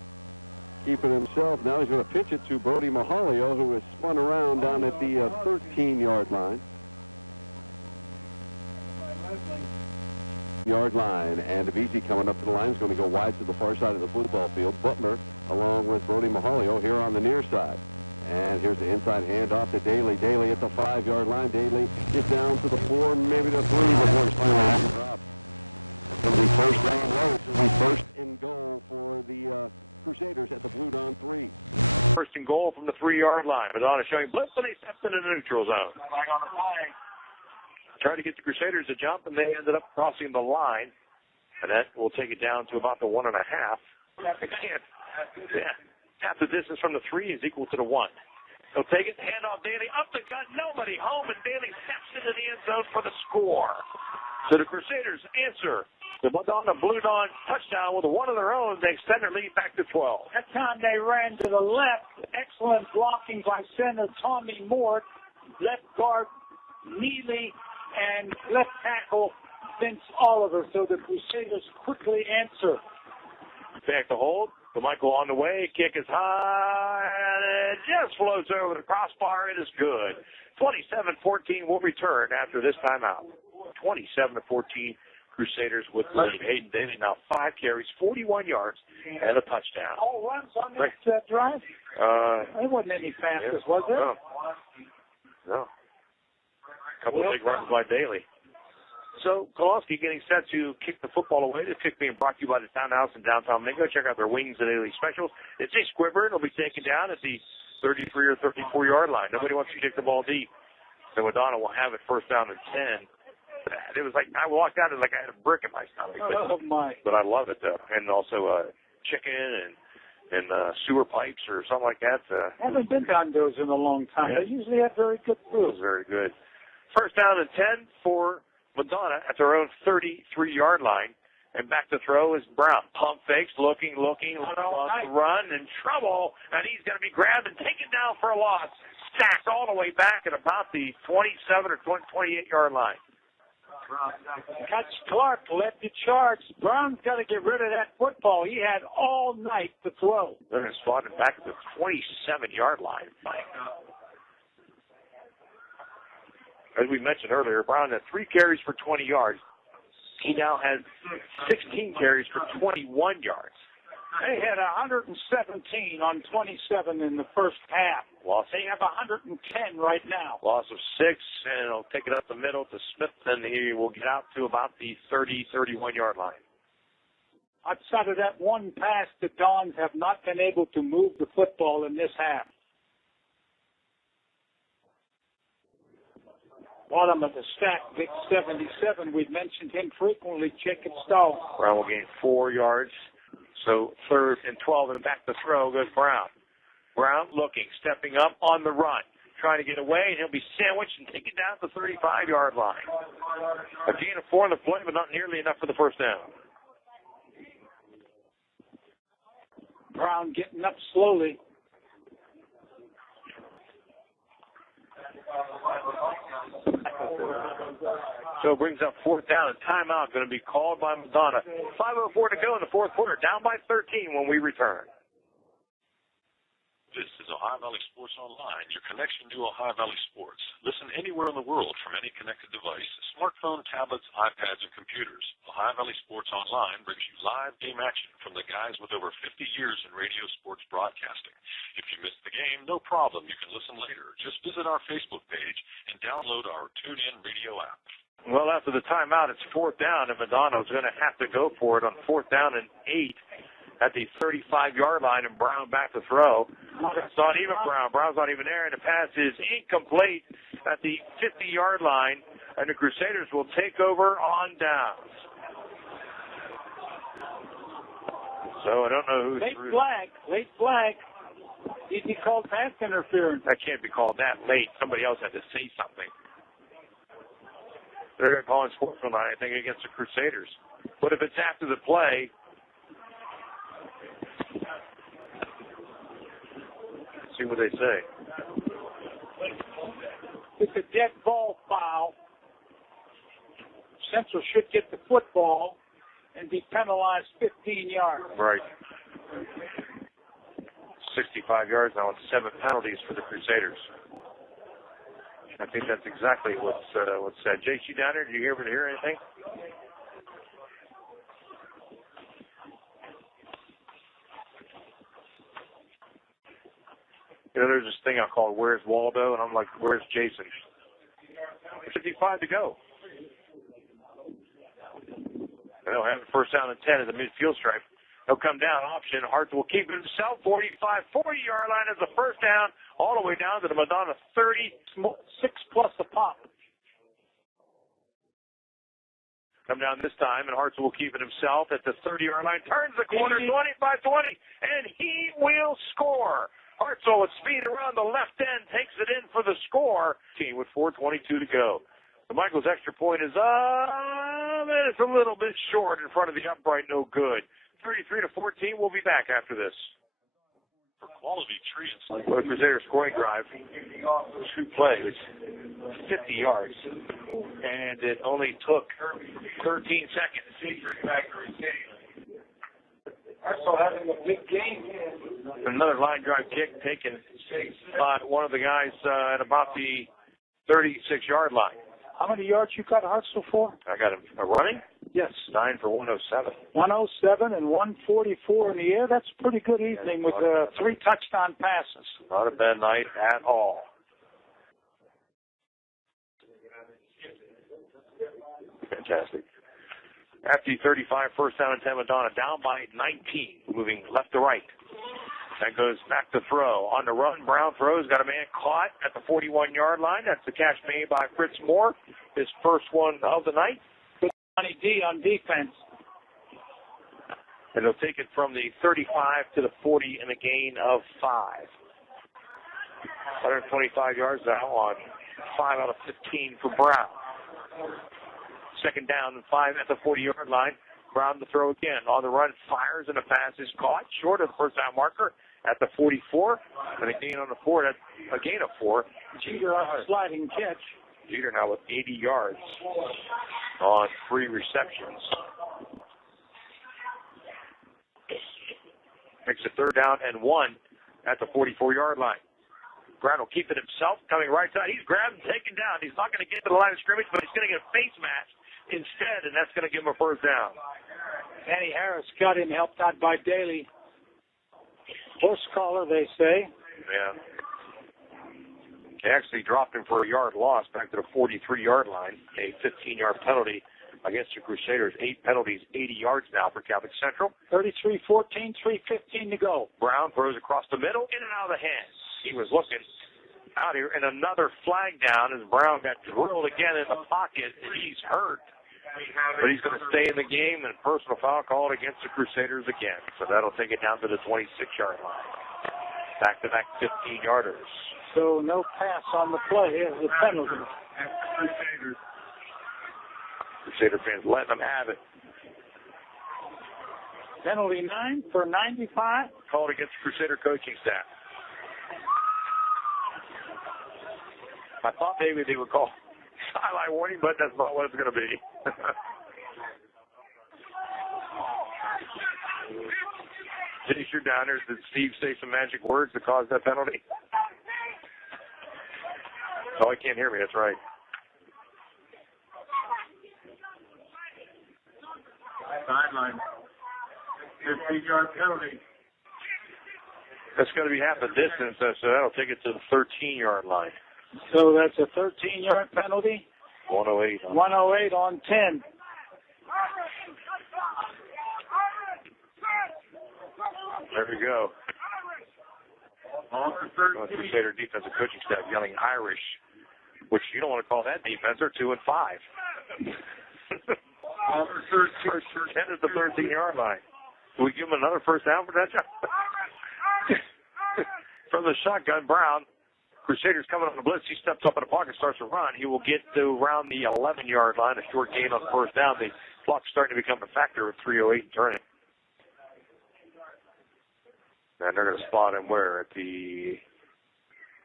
keep it himself. Now he's going to pitch it to Brody Mahalio, who is spun around down at the 13-yard line. Yard line, and Avisi coming up to the line is going to go wide to the far side of the football field. Butler along with Brody Mahalio here on the near side. And here's the inside handoff to Daly. Daly at the 5-yard line. Daly gets down to the 4, maybe the 3 before he's finally dropped. It's going to be first down low. It's going to be first and goal for the Crusaders at the Blue Don 3. First and goal from the 3-yard line. Madonna showing blitz, and he steps into the neutral zone. Tried to get the Crusaders to jump, and they ended up crossing the line. And that will take it down to about the 1.5. Half the distance from the 3 is equal to the 1. He'll take it, hand off Daly, up the gut, nobody home, and Daly steps into the end zone for the score. So the Crusaders answer the Madonna Blue Dawn touchdown with one of their own. They extend their lead back to 12. That time they ran to the left. Excellent blocking by center Tommy Moore, left guard Neely, and left tackle Vince Oliver. So the Crusaders quickly answer. Back to hold. The Michael on the way. Kick is high, and it just floats over the crossbar. It is good. 27-14 will return after this timeout. 27-14. Crusaders with lead. Hayden Daly now 5 carries, 41 yards, and a touchdown. All runs on that drive? There wasn't any fastest, was there? No. A couple of big runs by Daly. So, Kowalski getting set to kick the football away. The kick being brought to you by the Townhouse in downtown Mingo. Check out their wings and daily specials. It's a squibber. It'll be taken down at the 33 or 34-yard line. Nobody wants to kick the ball deep. So Madonna will have it first down and 10. It was like, I walked out and like I had a brick in my stomach. But I love it, though. And also chicken and sewer pipes or something like that. Haven't been down those in a long time. Yeah. They usually have very good food. It was very good. First down and 10 for Madonna at their own 33-yard line. And back to throw is Brown. Pump fakes, looking, wants to run, in trouble, and he's going to be grabbed and taken down for a loss. Stacked all the way back at about the 27 or 28-yard line. Catch Clark led the charge. Brown's got to get rid of that football. He had all night to throw. They're going to spot it back at the 27-yard line. as we mentioned earlier, Brown had 3 carries for 20 yards. He now has 16 carries for 21 yards. They had 117 on 27 in the first half. They have 110 right now. Loss of 6, and he'll take it up the middle to Smith, and he will get out to about the 30, 31-yard line. Outside of that one pass, the Dons have not been able to move the football in this half. Bottom of the stack, Vic 77. We've mentioned him frequently. Jacob Stahl. Brown will gain 4 yards. So 3rd and 12, and back to throw goes Brown. Brown looking, stepping up on the run, trying to get away, and he'll be sandwiched and taken down to the 35-yard line. A gain of 4 in the play, but not nearly enough for the first down. Brown getting up slowly. So it brings up 4th down, and timeout going to be called by Madonna. 5:04 to go in the 4th quarter, down by 13 when we return. This is Ohio Valley Sports Online, your connection to Ohio Valley Sports. Listen anywhere in the world from any connected device, smartphone, tablets, iPads, and computers. Ohio Valley Sports Online brings you live game action from the guys with over 50 years in radio sports broadcasting. If you missed the game, no problem. You can listen later. Just visit our Facebook page and download our TuneIn radio app. Well, after the timeout, it's 4th down, and Madonna's going to have to go for it on 4th down and 8 at the 35-yard line, and Brown back to throw. It's not even Brown. Brown's not even there, and the pass is incomplete at the 50-yard line, and the Crusaders will take over on downs. So I don't know who's Late flag. He'd be called pass interference. That can't be called that late. Somebody else had to say something. They're calling sportsmanlike, I think, against the Crusaders. But if it's after the play, see what they say. It's a dead ball foul. Central should get the football and be penalized 15 yards. Right. 65 yards now, and 7 penalties for the Crusaders. I think that's exactly what's said. Jake, you down there? Did you hear anything? You know, there's this thing I call "Where's Waldo?" and I'm like, "Where's Jason?" 55 to go. They'll have a 1st down and 10 at the midfield stripe. He'll come down, option. Hart will keep it himself. 40-yard line as the 1st down, all the way down to the Madonna 30, 6+ a pop. Come down this time, and Hartzell will keep it himself at the 30-yard line. Turns the corner, 25-20, and he will score. Hartzell with speed around the left end takes it in for the score. With 4:22 to go. The Michaels extra point is it's a little bit short in front of the upright, no good. 33-14. We'll be back after this. For quality trees. The Crusaders scoring drive, 2 plays, 50 yards, and it only took 13 seconds. Also having a big game. Another line drive kick taken by one of the guys at about the 36-yard line. How many yards you got Hartzell for? I got him running? Yes. 9 for 107. 107 and 144 in the air. That's a pretty good evening with 3 touchdown passes. Not a bad night at all. Fantastic. After the 35, 1st down and 10, Madonna down by 19, moving left to right. That goes back to throw. On the run, Brown throws, got a man caught at the 41-yard line. That's the catch made by Fritz Moore, his first one of the night. Good Johnny D on defense. And he'll take it from the 35 to the 40 in a gain of 5. 125 yards now on 5 out of 15 for Brown. 2nd down and 5 at the 40-yard line. Brown to throw again. On the run, fires, and the pass is caught short of the 1st down marker at the 44. And a gain on the 4. That's a gain of 4. Jeter on a sliding catch. Jeter now with 80 yards on 3 receptions. Makes it 3rd down and 1 at the 44-yard line. Brown will keep it himself, coming right side. He's grabbed and taken down. He's not going to get to the line of scrimmage, but he's going to get a face mask instead, and that's going to give him a first down. Danny Harris got him, helped out by Daly. Horse collar, they say. Yeah. They actually dropped him for a yard loss back to the 43-yard line, a 15-yard penalty against the Crusaders. 8 penalties, 80 yards now for Catholic Central. 33-14, 3:15 to go. Brown throws across the middle, in and out of the hands. He was looking out here, and another flag down as Brown got drilled again in the pocket, and he's hurt. But he's going to stay in the game, and personal foul called against the Crusaders again. So that'll take it down to the 26-yard line. Back-to-back 15-yarders. So no pass on the play as the penalty. Crusader fans letting them have it. Penalty 9 for 95. Called against the Crusader coaching staff. I thought maybe they would call sideline warning, but that's not what it's going to be. Jace, you're down there. Did Steve say some magic words to cause that penalty? Oh, he can't hear me. That's right. Sideline. 15-yard penalty. That's going to be half the distance, so that'll take it to the 13-yard line. So that's a 13-yard penalty. 108. 108 on 10. There we go. Crusader defensive coaching staff yelling Irish, which you don't want to call that defense. They're 2 and 5. 10 is the 13-yard line. Do we give him another first down for that job? From the shotgun, Brown. Crusaders coming on the blitz. He steps up in the pocket, starts to run. He will get to around the 11-yard line, a short gain on the first down. The clock's starting to become a factor with 3:08 turning. And they're going to spot him where? At the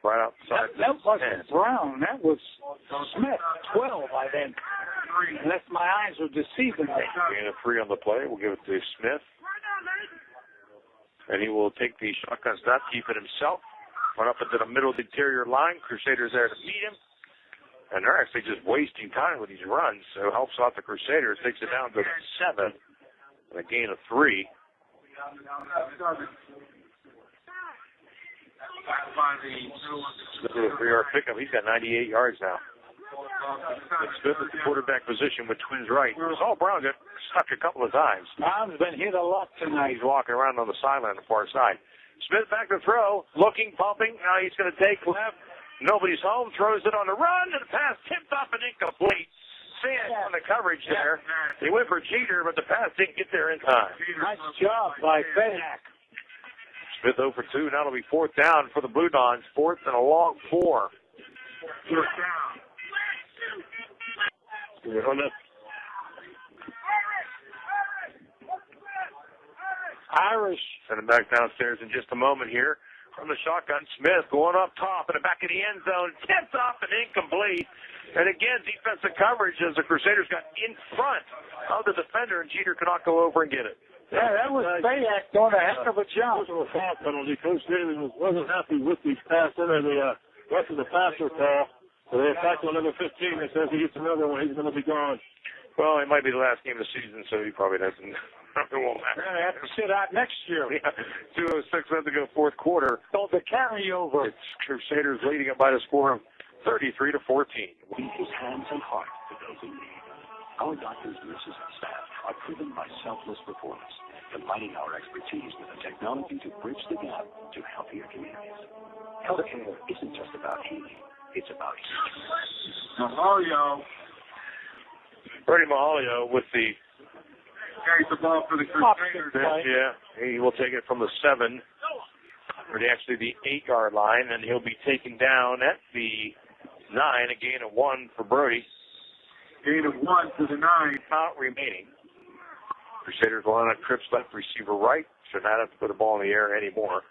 right outside. That wasn't Brown. That was Smith, 12 by then. Unless my eyes are deceiving me. Gain of 3 on the play. We'll give it to Smith. And he will take the shotgun snap, keep it himself. Run up into the middle of the interior line. Crusaders there to meet him. And they're actually just wasting time with these runs. So it helps out the Crusaders. Takes it down to 7. And a gain of 3. This is a 3-yard pickup. He's got 98 yards now. And Smith at the quarterback position with twins right. Saul Brown got stuck a couple of times. Brown's been hit a lot tonight. He's walking around on the sideline on the far side. Smith back to throw, looking, pumping. Now he's going to take left. Nobody's home. Throws it on the run, and the pass tipped up and incomplete. Fans on the coverage there. They went for Jeter, but the pass didn't get there in time. Nice job by Klepack. Smith 0 for 2. Now it'll be 4th down for the Blue Dons. 4th and a long 4. 4th down. Irish. Send him back downstairs in just a moment here. From the shotgun, Smith going up top in the back of the end zone. Tipped up and incomplete. And again, defensive coverage as the Crusaders got in front of the defender, and Jeter could not go over and get it. Yeah, that was Klepack doing a heck of a job. It was a foul penalty. Coach Daly wasn't happy with these passes and the rest of the passer call. So they attacked on number 15. It says he gets another one, he's going to be gone. Well, it might be the last game of the season, so he probably doesn't. It won't matter. They have to sit out next year. Yeah, 2:06 left to go, 4th quarter. So the carryover. It's Crusaders leading it by the score of 33-14. We use hands and heart for those in need. Our doctors, nurses, and staff are driven by selfless performance, combining our expertise with the technology to bridge the gap to healthier communities. Healthcare isn't just about healing, it's about healing. Mahalio. Brady Mahalio with the carries the ball for the Crusaders. Yeah, he will take it from the 7, or actually the 8-yard line, and he'll be taken down at the 9, a gain of 1 for Brody. Gain of 1 to the 9. Out remaining. Crusaders will line up trips left, receiver right. Should not have to put the ball in the air anymore.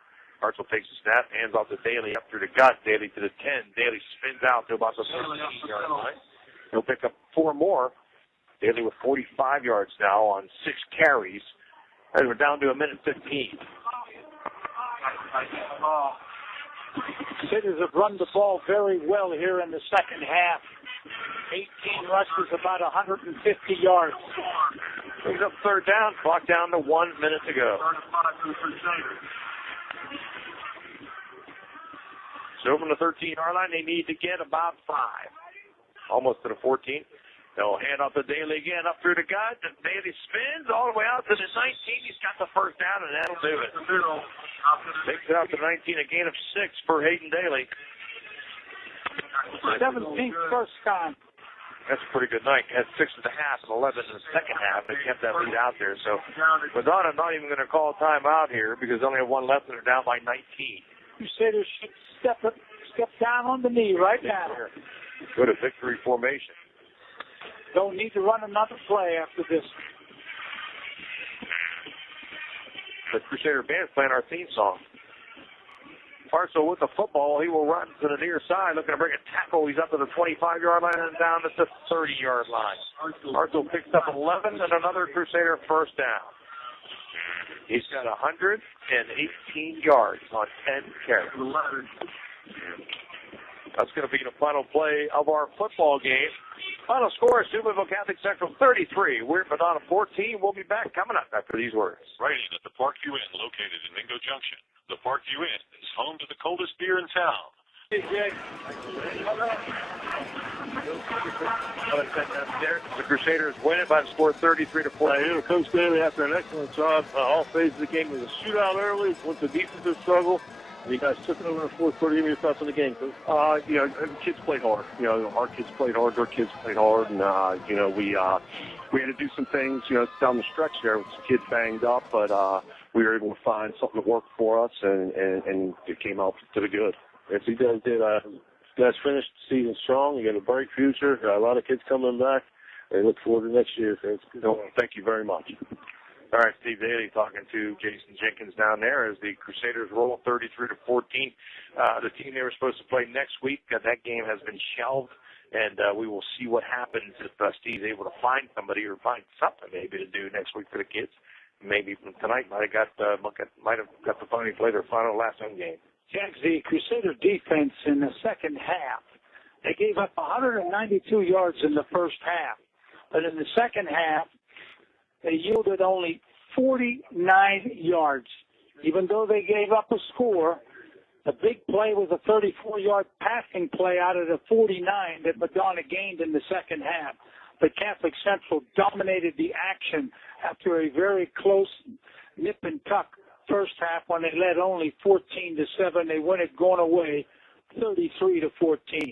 Hartzell takes the snap, hands off to Daly up through the gut. Daly to the 10. Daly spins out to about the 13-yard line. He'll pick up 4 more. Daly with 45 yards now on 6 carries. And we're down to 1:15. Crusaders have run the ball very well here in the second half. 18 rushes, about 150 yards. Brings up third down, clock down to 1 minute to go. So from the 13-yard line, they need to get about 5. Almost to the 14. They'll hand off to Daly again, up through the gut. Daly spins all the way out to the 19. He's got the first down, and that'll do it. Takes it out to 19, a gain of 6 for Hayden Daly. 17th first time. That's a pretty good night. Had 6.5 and 11 in the second half. They kept that lead out there. So Madonna not even going to call a timeout here because they only have one left and they're down by 19. Crusaders should step down on the knee right now. Go to victory formation. Don't need to run another play after this. The Crusader band's playing our theme song. Parcel with the football. He will run to the near side, looking to bring a tackle. He's up to the 25-yard line and down to the 30-yard line. Parcel picks up 11 and another Crusader first down. He's got 118 yards on 10 carries. That's going to be the final play of our football game. Final score is Steubenville Catholic Central 33. Weirton Madonna 14. We'll be back coming up after these words. Right in at the Parkview Inn located in Mingo Junction. The Parkview Inn is home to the coldest beer in town. The Crusaders win it by the score 33-14. Coach Daly, after an excellent job, all phases of the game, was a shootout early, went to defensive struggle. You guys took it over in the fourth quarter. Give me your thoughts on the game, Coach. Kids played hard. Our kids played hard. Their kids played hard, and we had to do some things, down the stretch there with some kids banged up, but we were able to find something that worked for us, and it came out to the good. Yes, you guys did. You guys finished the season strong. You got a bright future. Got a lot of kids coming back. I look forward to next year. Thank you very much. All right, Steve Daly talking to Jason Jenkins down there as the Crusaders roll 33-14. The team they were supposed to play next week, that game has been shelved, and we will see what happens if Steve's able to find somebody or find something maybe to do next week for the kids. Maybe from tonight might have got the funny play their final last home game. Jags, the Crusader defense in the second half, they gave up 192 yards in the first half, but in the second half, they yielded only 49 yards. Even though they gave up a score, the big play was a 34-yard passing play out of the 49 that Madonna gained in the second half. But Catholic Central dominated the action after a very close nip and tuck first half when they led only 14-7. They won it going away 33-14.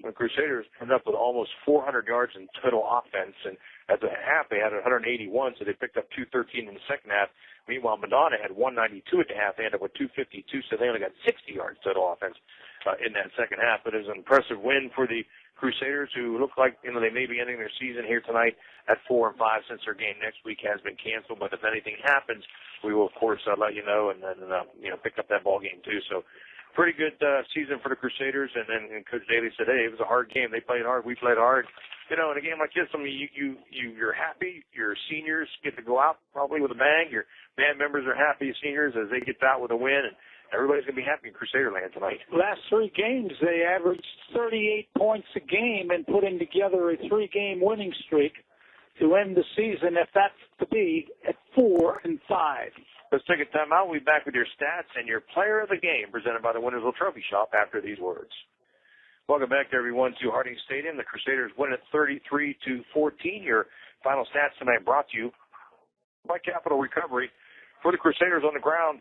The Crusaders ended up with almost 400 yards in total offense, and at the half they had 181, so they picked up 213 in the second half. Meanwhile, Madonna had 192 at the half. They ended up with 252, so they only got 60 yards total offense in that second half. But it was an impressive win for the Crusaders, who look like they may be ending their season here tonight at 4-5 since their game next week has been canceled. But if anything happens, we will of course let you know, and then pick up that ball game too. So pretty good season for the Crusaders. And then Coach Daly said, hey, it was a hard game. They played hard. We played hard. In a game like this, you're happy. Your seniors get to go out probably with a bang. Your band members are happy, seniors, as they get out with a win. And everybody's going to be happy in Crusaderland tonight. Last 3 games, they averaged 38 points a game and putting together a 3-game winning streak to end the season, if that's to be, at 4-5. Let's take a time out. We'll be back with your stats and your player of the game presented by the Wintersville Trophy Shop after these words. Welcome back, everyone, to Harding Stadium. The Crusaders win at 33-14. Your final stats tonight brought to you by Capital Recovery. For the Crusaders on the ground,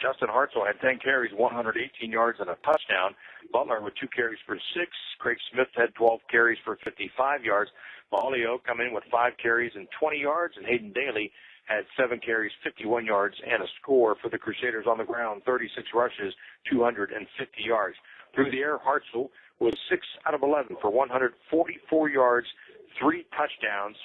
Justin Hartzell had 10 carries, 118 yards, and a touchdown. Butler with 2 carries for 6. Craig Smith had 12 carries for 55 yards. Mahalio come in with 5 carries and 20 yards, and Hayden Daly had 7 carries, 51 yards, and a score for the Crusaders on the ground, 36 rushes, 250 yards. Through the air, Hartzell was 6 out of 11 for 144 yards, 3 touchdowns,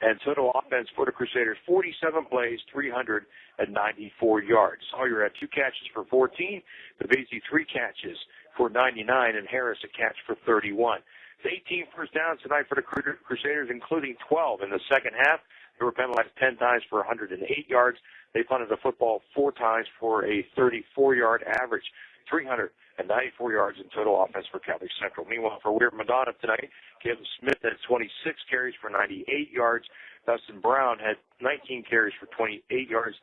and total offense for the Crusaders, 47 plays, 394 yards. Sawyer had 2 catches for 14, Bavesi 3 catches for 99, and Harris a catch for 31. It's 18 first downs tonight for the Crusaders, including 12 in the second half. They were penalized 10 times for 108 yards. They punted the football 4 times for a 34-yard average. 300 and 94 yards in total offense for Catholic Central. Meanwhile, for Weirton Madonna tonight, Kevin Smith had 26 carries for 98 yards. Dustin Brown had 19 carries for 28 yards.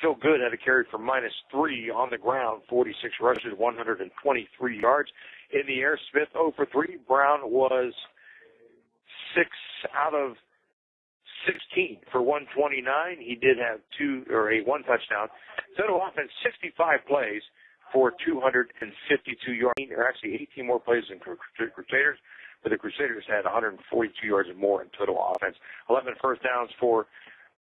Phil Good had a carry for -3 on the ground, 46 rushes, 123 yards. In the air, Smith 0 for 3. Brown was 6 out of 16 for 129. He did have one touchdown. Total offense, 65 plays for 252 yards. Or actually 18 more plays than Crusaders, but the Crusaders had 142 yards and more in total offense. 11 first downs for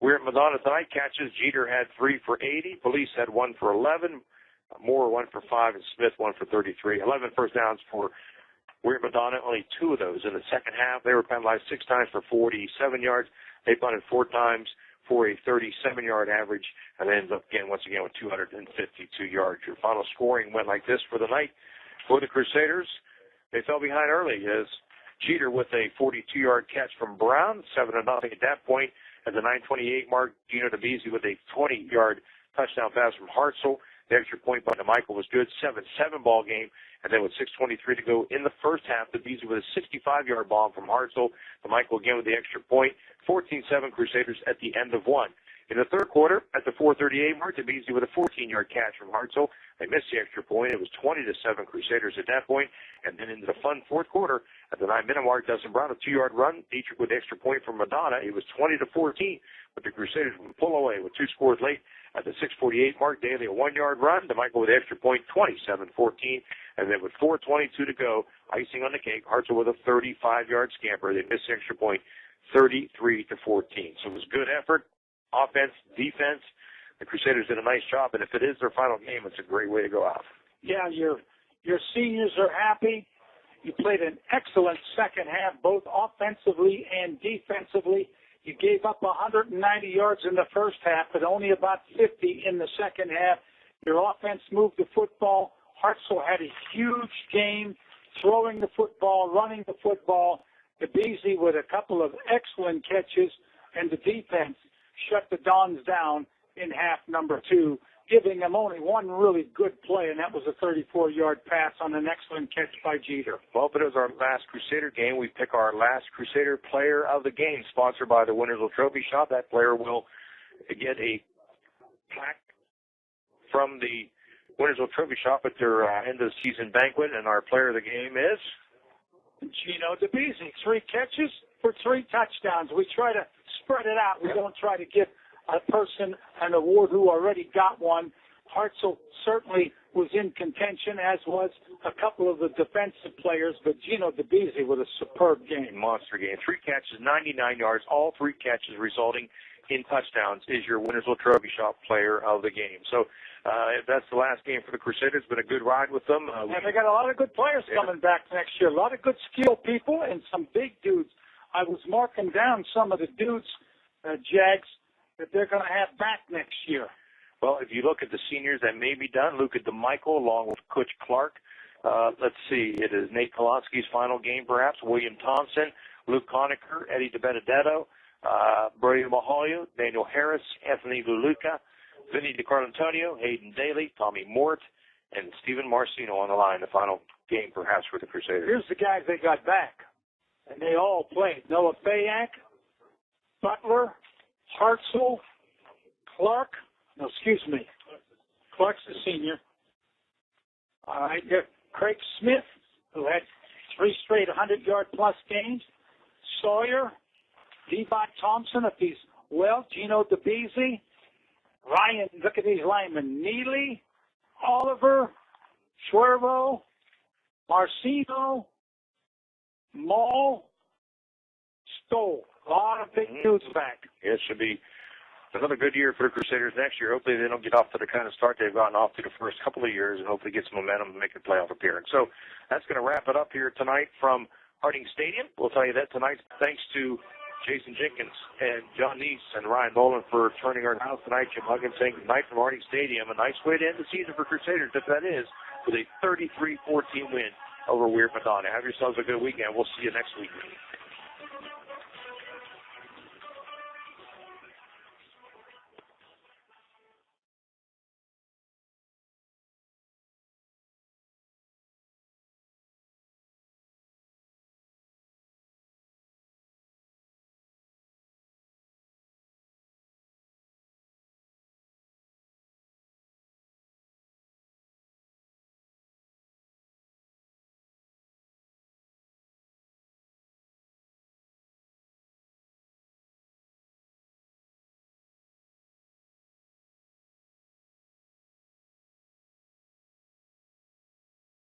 Weirton Madonna tonight. Catches, Jeter had 3 for 80. Police had 1 for 11. Moore 1 for 5, and Smith 1 for 33. 11 first downs for Weirton Madonna, only 2 of those in the second half. They were penalized 6 times for 47 yards. They punted 4 times for a 37-yard average, and they ended up once again with 252 yards. Your final scoring went like this for the night. For the Crusaders, they fell behind early as Jeter with a 42-yard catch from Brown, 7-0 at that point. At the 9:28 mark, Gino DeBeese with a 20-yard touchdown pass from Hartzell. The extra point by DeMichael was good, 7-7 ball game. And then with 6:23 to go in the first half, DeBeese with a 65-yard bomb from Hartzell. DeMichael again with the extra point, 14-7 Crusaders at the end of one. In the third quarter, at the 4:38 mark, DeBeese with a 14-yard catch from Hartzell. They missed the extra point. It was 20-7 Crusaders at that point. And then into the fun fourth quarter, at the 9-minute mark, Dustin Brown, a 2-yard run. Dietrich with the extra point from Madonna. It was 20-14, but the Crusaders would pull away with 2 scores late. At the 6:48 mark, Daly a 1-yard run. DeMichael with the extra point, 27-14. And then with 4:22 to go, icing on the cake, Hartzell with a 35-yard scamper. They missed the extra point, 33-14. So it was good effort, offense, defense. The Crusaders did a nice job, and if it is their final game, it's a great way to go out. Yeah, your seniors are happy. You played an excellent second half, both offensively and defensively. You gave up 190 yards in the first half, but only about 50 in the second half. Your offense moved the football. Hartzell had a huge game, throwing the football, running the football. DeBeese with a couple of excellent catches, and the defense shut the Dons down in half number 2, giving them only one really good play, and that was a 34-yard pass on an excellent catch by Jeter. Well, but it was our last Crusader game. We pick our last Crusader player of the game, sponsored by the Wintersville Trophy Shop. That player will get a plaque from the Wintersville Trophy Shop at their end-of-the-season banquet, and our player of the game is Gino DeBeese. 3 catches for 3 touchdowns. We try to spread it out. We don't try to give a person an award who already got one. Hartzell certainly was in contention, as was a couple of the defensive players, but Gino DeBeese with a superb game. Monster game. 3 catches, 99 yards, all 3 catches resulting in touchdowns is your Wintersville Trophy Shop player of the game. So that's the last game for the Crusaders. Been a good ride with them. And they got a lot of good players coming back next year. A lot of good skilled people and some big dudes. I was marking down some of the dudes, Jags, that they're going to have back next year. Well, if you look at the seniors that may be done, Luca DeMichael along with Coach Clark. Let's see, it is Nate Kolonsky's final game perhaps, William Thompson, Luke Conacher, Eddie DiBenedetto, Brady Mahalia, Daniel Harris, Anthony Luluca, Vinny DiCarlantonio, Hayden Daly, Tommy Mort, and Stephen Marcino on the line, the final game perhaps for the Crusaders. Here's the guys they got back, and they all played. Noah Fayak, Butler, Hartzell, Clark's the senior. All right, Craig Smith, who had 3 straight 100-yard plus games. Sawyer, Levi Thompson, if he's well, Gino DeBeese, Ryan, look at these linemen, Neely, Oliver, Schwervo, Marcino, Mall, Stoll. A lot of big dudes back. It should be another good year for the Crusaders next year. Hopefully they don't get off to the kind of start they've gotten off to the first couple of years and hopefully get some momentum and make a playoff appearance. So that's going to wrap it up here tonight from Harding Stadium. We'll tell you that tonight thanks to Jason Jenkins and John Nese and Ryan Boland for turning our house tonight. Jim Huggins saying good night from Harding Stadium. A nice way to end the season for Crusaders, if that is, with a 33-14 win over Weirton Madonna. Have yourselves a good weekend. We'll see you next week.